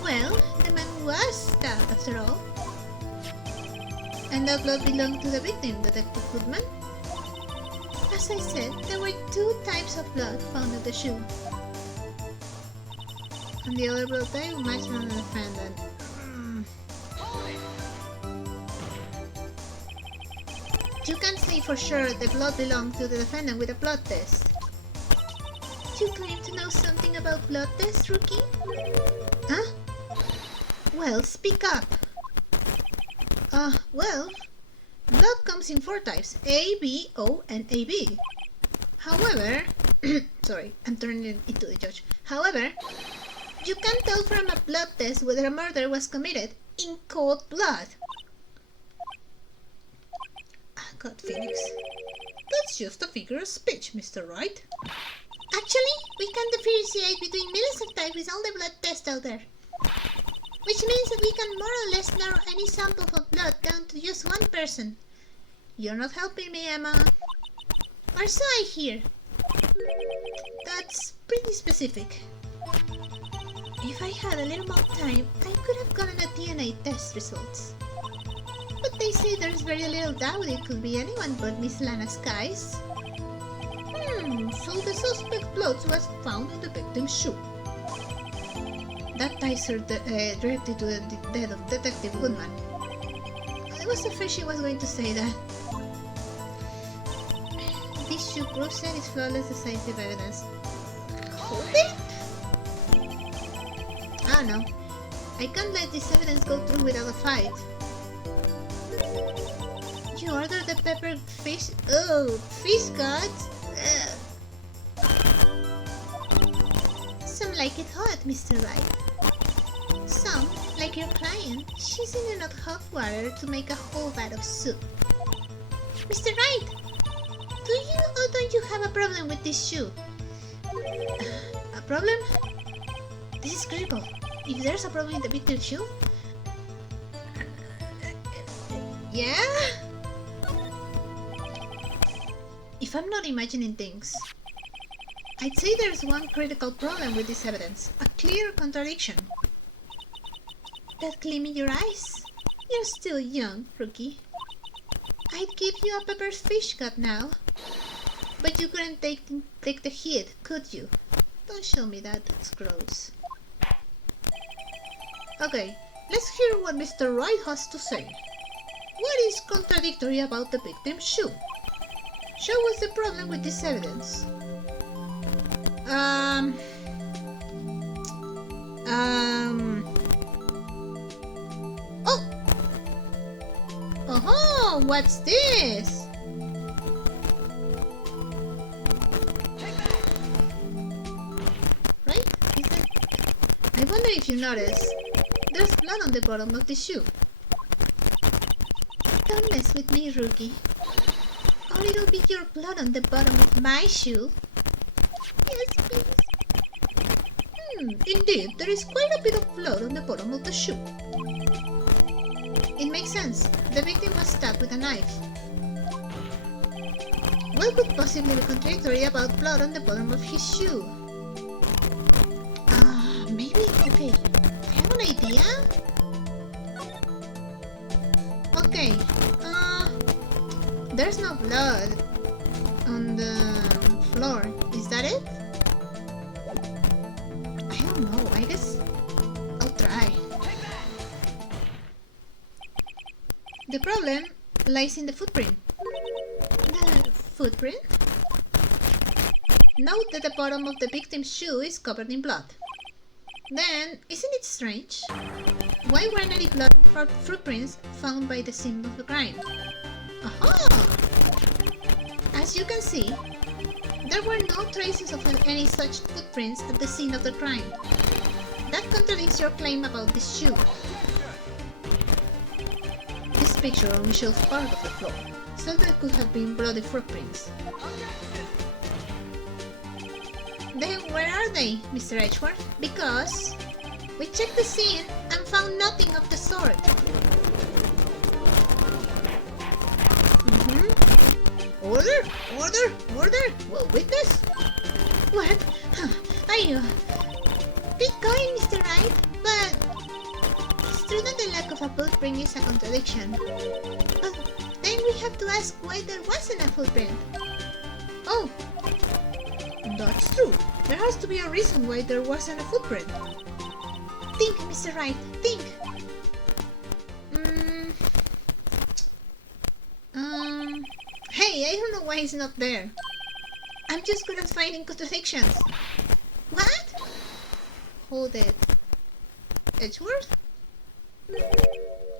Well, the man was stabbed after all. And that blood belonged to the victim, Detective Goodman? As I said, there were 2 types of blood found at the shoe. And the other blood type matched on the defendant. You can't say for sure the blood belonged to the defendant with a blood test. You claim to know something about blood tests, Rookie? Huh? Well, speak up. Well, blood comes in 4 types, A, B, O, and AB. However, sorry, I'm turning it into the judge. However, you can tell from a blood test whether a murder was committed in cold blood. God, Phoenix. That's just a figure of speech, Mr. Wright. Actually, we can differentiate between millions of types with all the blood tests out there. Which means that we can more or less narrow any sample of blood down to just one person. You're not helping me, Emma. Or so I hear. That's pretty specific. If I had a little more time, I could have gotten a DNA test results. But they say there's very little doubt it could be anyone but Miss Lana Skies. So the suspect blood was found on the victim's shoe. That ties her directly to the death of Detective Goodman. I was afraid she was going to say that. This shoe proves it is flawless decisive evidence. Hold it? I don't know. I can't let this evidence go through without a fight. You ordered the peppered fish? Oh, fish cuts? Some like it hot, Mr. Wright. Some, like your client, season it at hot water to make a whole vat of soup. Mr. Wright, do you or don't you have a problem with this shoe? A problem? This is critical. If there's a problem in the victim's shoe... Yeah? If I'm not imagining things, I'd say there's one critical problem with this evidence. A clear contradiction. That gleam in your eyes? You're still young, Rookie. I'd give you a peppered fish cut now. But you couldn't take the hit, could you? Don't show me that, that's gross. Okay, let's hear what Mr. Wright has to say. What is contradictory about the victim's shoe? Show us the problem with this evidence. Oh, what's this? Right? Is that... I wonder if you notice. There's blood on the bottom of the shoe. Don't mess with me, Rookie. Or it'll be your blood on the bottom of my shoe. Yes, please. Indeed, there is quite a bit of blood on the bottom of the shoe. It makes sense. The victim was stabbed with a knife. What could possibly be contradictory about blood on the bottom of his shoe? Maybe... Okay, I have an idea. Okay, there's no blood on the floor. Is that it? I don't know. I guess I'll try. The problem lies in the footprint. The footprint? Note that the bottom of the victim's shoe is covered in blood. Then, isn't it strange? Why weren't any blood or footprints found by the scene of the crime? Aha! As you can see, there were no traces of any such footprints at the scene of the crime. That contradicts your claim about this shoe. This picture only shows part of the floor, so there could have been bloody footprints. Then where are they, Mr. Edgeworth? Because we checked the scene and found nothing of the sort. Order! Order! Order! Well, witness? What? Keep going, Mr. Wright, but it's true that the lack of a footprint is a contradiction. But then we have to ask why there wasn't a footprint. Oh, that's true. There has to be a reason why there wasn't a footprint. Think, Mr. Wright, think. why he's not there. I'm just good at finding contradictions. What? Hold it. Edgeworth?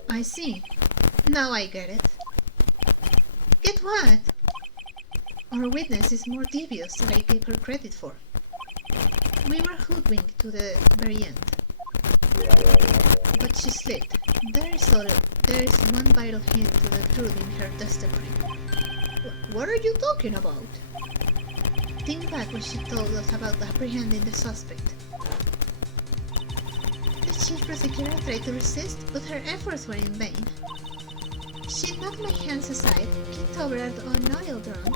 I see. Now I get it. Get what? Our witness is more devious than I gave her credit for. We were hoodwinked to the very end. But she slipped. There is one vital hint to the truth in her testimony. What are you talking about? Think back when she told us about apprehending the suspect. The chief prosecutor tried to resist, but her efforts were in vain. She knocked my hands aside, kicked over an oil drum.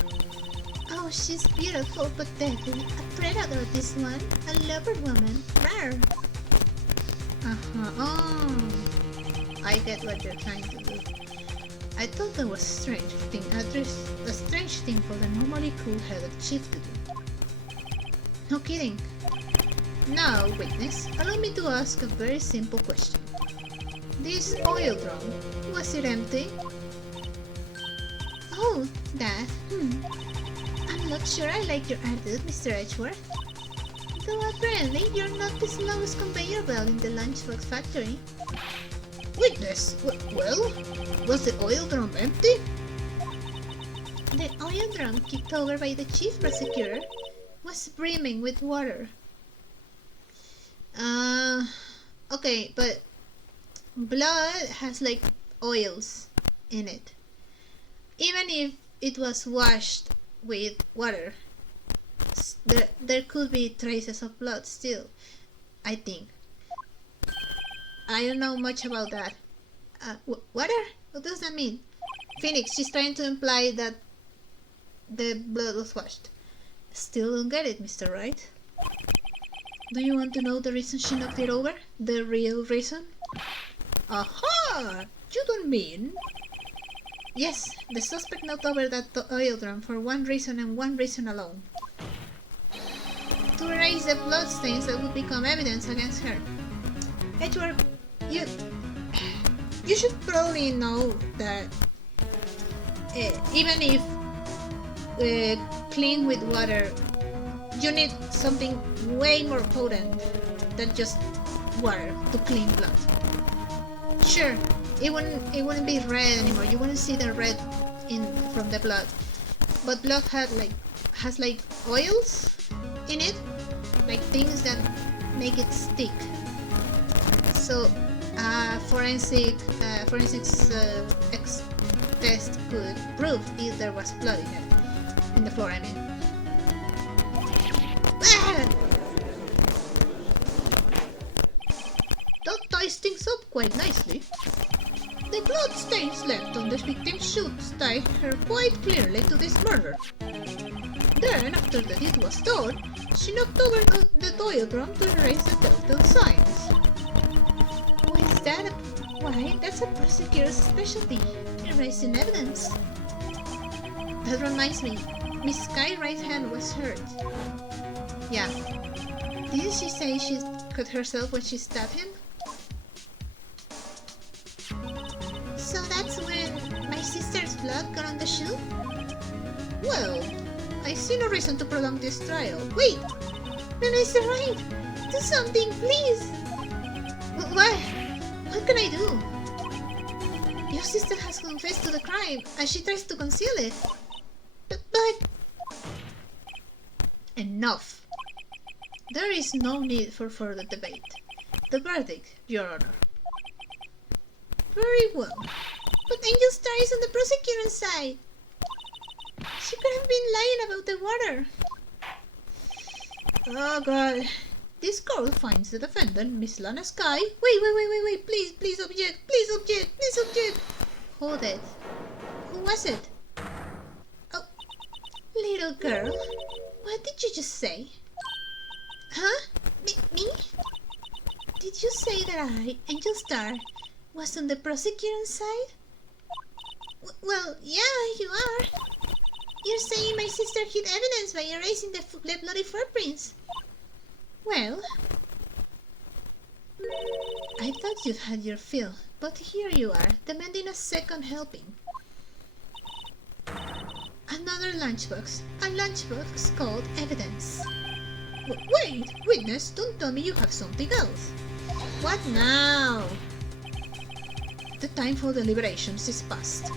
Oh, she's beautiful but deadly. A predator, this one. A lover woman. Rawr. Oh, I get what you're trying to do. I thought that was a strange thing for the normally cool-headed chief to do. No kidding. Now, witness, allow me to ask a very simple question. This oil drum, was it empty? Oh, that. I'm not sure I like your attitude, Mr. Edgeworth. Though apparently you're not the slowest conveyor belt in the lunchbox factory. Witness, well, was the oil drum empty? The oil drum kicked over by the chief prosecutor was brimming with water. Okay, but blood has like oils in it. Even if it was washed with water, there could be traces of blood still, I think. I don't know much about that. Water? What does that mean? Phoenix, she's trying to imply that the blood was washed. Still don't get it, Mr. Wright. Do you want to know the reason she knocked it over? The real reason? Aha! You don't mean... Yes, the suspect knocked over that oil drum for one reason and one reason alone. To erase the bloodstains that would become evidence against her. Edgeworth, you should probably know that even if clean with water, you need something way more potent than just water to clean blood. Sure, it wouldn't be red anymore. You wouldn't see the red from the blood, but blood has like oils in it, like things that make it stick. So forensics test could prove if there was blood in the floor. I mean. That ties things up quite nicely. The blood stains left on the victim's shoes tied her quite clearly to this murder. Then, after the deed was done, she knocked over the oil drum to erase the telltale signs. Why, that's a prosecutor's specialty, erasing evidence. That reminds me, Miss Sky's right hand was hurt. Yeah. Didn't she say she cut herself when she stabbed him? So that's when my sister's blood got on the shoe? Well, I see no reason to prolong this trial. Wait! Mr. Wright! Do something, please! What? What can I do? Your sister has confessed to the crime, and she tries to conceal it. But... Enough. There is no need for further debate. The verdict, Your Honor. Very well. But Angel Star is on the prosecutor's side. She could have been lying about the water. Oh god. This court finds the defendant, Miss Lana Sky. Wait. Please object. Hold it. Who was it? Oh, little girl. What did you just say? Huh? Me? Did you say that I, Angel Star, was on the prosecutor's side? Well, yeah, you are. You're saying my sister hid evidence by erasing the bloody footprints. Well, I thought you'd had your fill, but here you are, demanding a second helping. A Another lunchbox. A lunchbox called evidence. Wait, witness, don't tell me you have something else. What now? The time for deliberations is past.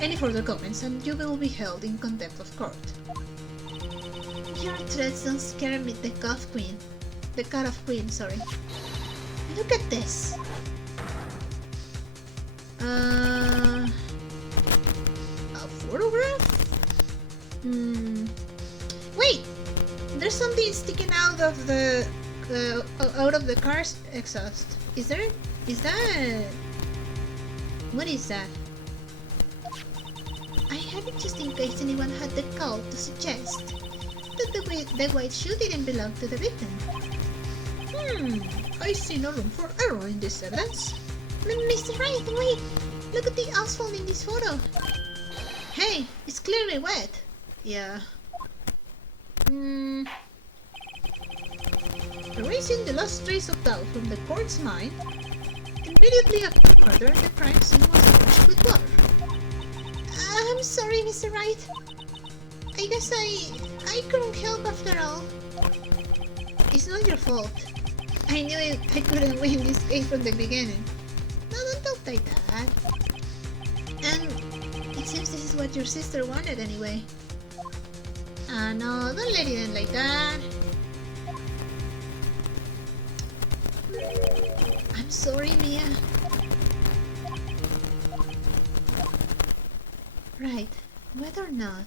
Any further comments and you will be held in contempt of court. Your threats don't scare me, the Cuff Queen. The Cat of Queen, sorry. Look at this. A photograph? Wait! There's something sticking out of the car's exhaust. Is there? Is that? What is that? I had it just in case anyone had the call to suggest that the white shoe didn't belong to the victim. I see no room for error in this evidence. Mr. Wright, wait! Look at the asphalt in this photo. Hey, it's clearly wet. Yeah. Erasing the last trace of doubt from the court's mind, immediately after murder, the crime scene was washed with water. I'm sorry, Mr. Wright. I guess I couldn't help after all. It's not your fault. I knew I couldn't win this case from the beginning. No, don't talk like that. And it seems this is what your sister wanted anyway. No, don't let it end like that. I'm sorry, Mia. Right, whether or not,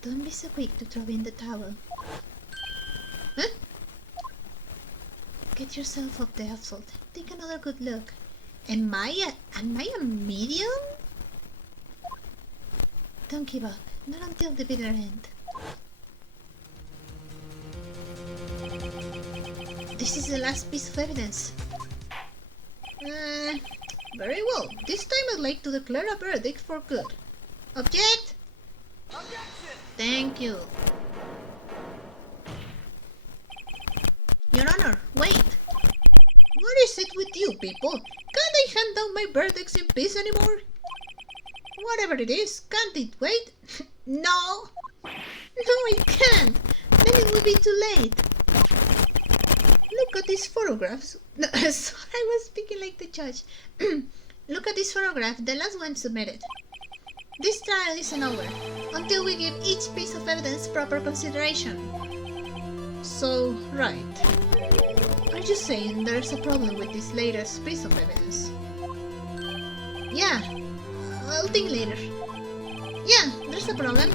don't be so quick to throw in the towel. Huh? Get yourself up the asphalt. Take another good look. Am I a medium? Don't give up. Not until the bitter end. This is the last piece of evidence. Very well. This time I'd like to declare a verdict for good. Object! Objection! Thank you. Your Honor, wait! What is it with you people? Can't I hand down my verdicts in peace anymore? Whatever it is, can't it wait? No! No, I can't! Then it will be too late. Look at these photographs. No, sorry, I was speaking like the judge. Look at this photograph, the last one submitted. This trial isn't over until we give each piece of evidence proper consideration. So, right. Are you saying there's a problem with this latest piece of evidence? Yeah, I'll think later. Yeah, there's a problem.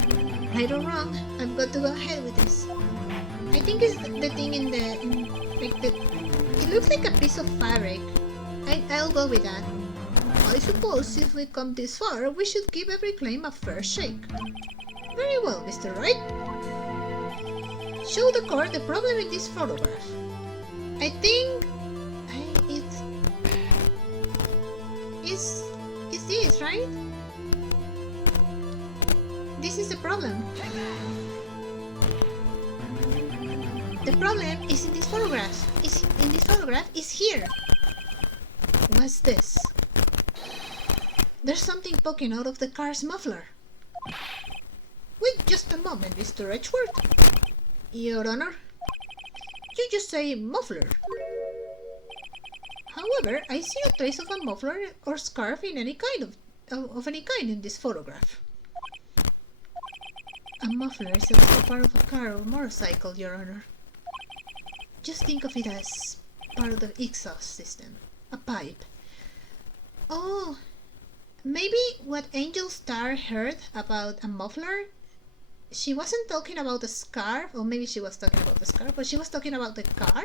Right or wrong, I've got to go ahead with this. I think it's the thing it looks like a piece of fabric. I'll go with that. I suppose if we come this far, we should give every claim a fair shake. Very well, Mr. Wright. Show the court the problem in this photograph. I think it's this, right? This is the problem. The problem is in this photograph. Is here. What's this? There's something poking out of the car's muffler. Wait just a moment, Mr. Edgeworth. Your Honor, you just say muffler. However, I see no trace of a muffler or scarf in any kind of any kind in this photograph. A muffler is also part of a car or motorcycle, Your Honor. Just think of it as part of the exhaust system, a pipe. Oh, maybe what Angel Star heard about a muffler, she wasn't talking about the scarf, or maybe she was talking about the scarf, but she was talking about the car.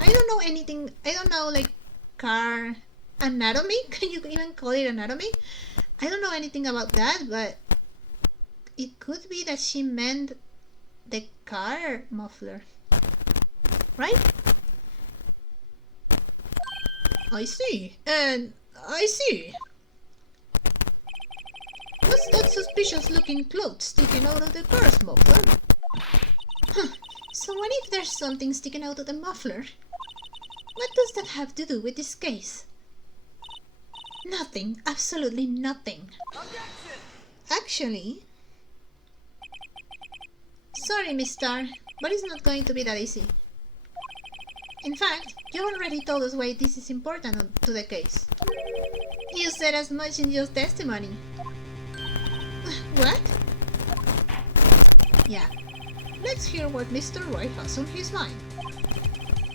I don't know anything. I don't know like car anatomy. Can you even call it anatomy? I don't know anything about that, but it could be that she meant the car muffler, right? I see, and I see. What's that suspicious looking cloth sticking out of the car's muffler? Huh. So what if there's something sticking out of the muffler? What does that have to do with this case? Nothing. Absolutely nothing. Objection! Actually, Sorry, Miss Star, but it's not going to be that easy. In fact, you already told us why this is important to the case. You said as much in your testimony. What? Yeah. Let's hear what Mr. Wright has on his mind.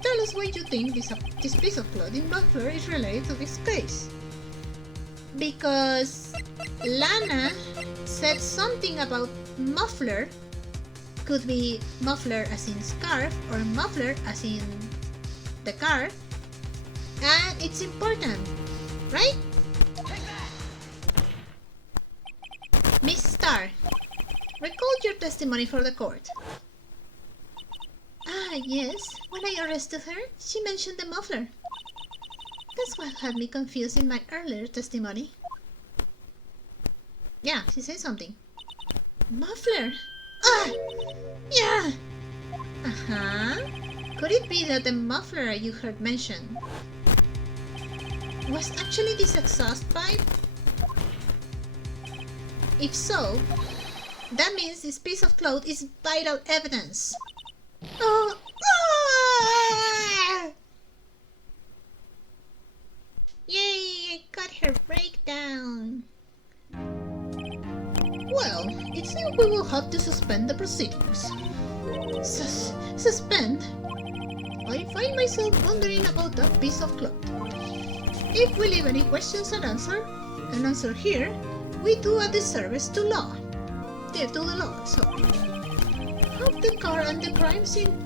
Tell us why you think this piece of clothing muffler is related to this case. Because Lana said something about muffler. Could be muffler as in scarf or muffler as in the car. And it's important, right? Miss Star, recall your testimony for the court. Ah, yes. When I arrested her, she mentioned the muffler. That's what had me confused in my earlier testimony. Yeah, she said something. Muffler? Ah! Yeah! Uh-huh. Could it be that the muffler you heard mentioned was actually this exhaust pipe? If so, that means this piece of cloth is vital evidence. Oh! Ah! Yay! I got her breakdown. Well, it seems we will have to suspend the proceedings. Suspend? I find myself wondering about that piece of cloth. If we leave any questions unanswered here, we do a disservice to law. To the law, sorry. Have the car and the crime scene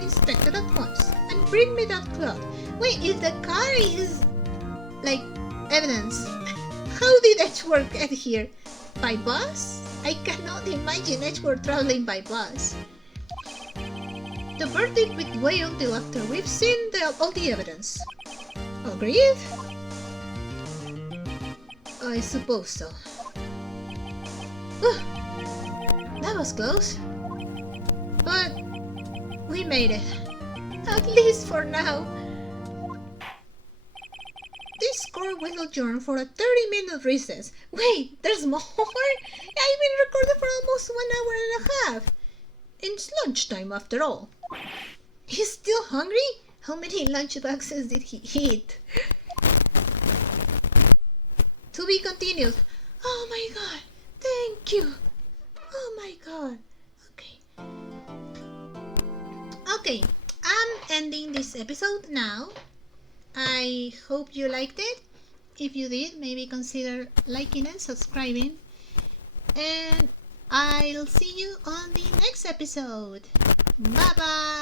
inspected at once, and bring me that cloth. Wait, if the car is like evidence, how did Edgeworth get here? By bus? I cannot imagine Edgeworth traveling by bus. The verdict will wait until after we've seen all the evidence. Agreed? I suppose so. That was close. But we made it. At least for now. This court will adjourn for a 30-minute recess. Wait, there's more? I've been recording for almost 1 hour and a half. It's lunchtime after all. He's still hungry? How many lunch boxes did he eat? To be continued. Oh my god, thank you. Oh my god. Okay, I'm ending this episode now. I hope you liked it. If you did, maybe consider liking and subscribing. And I'll see you on the next episode. Bye bye.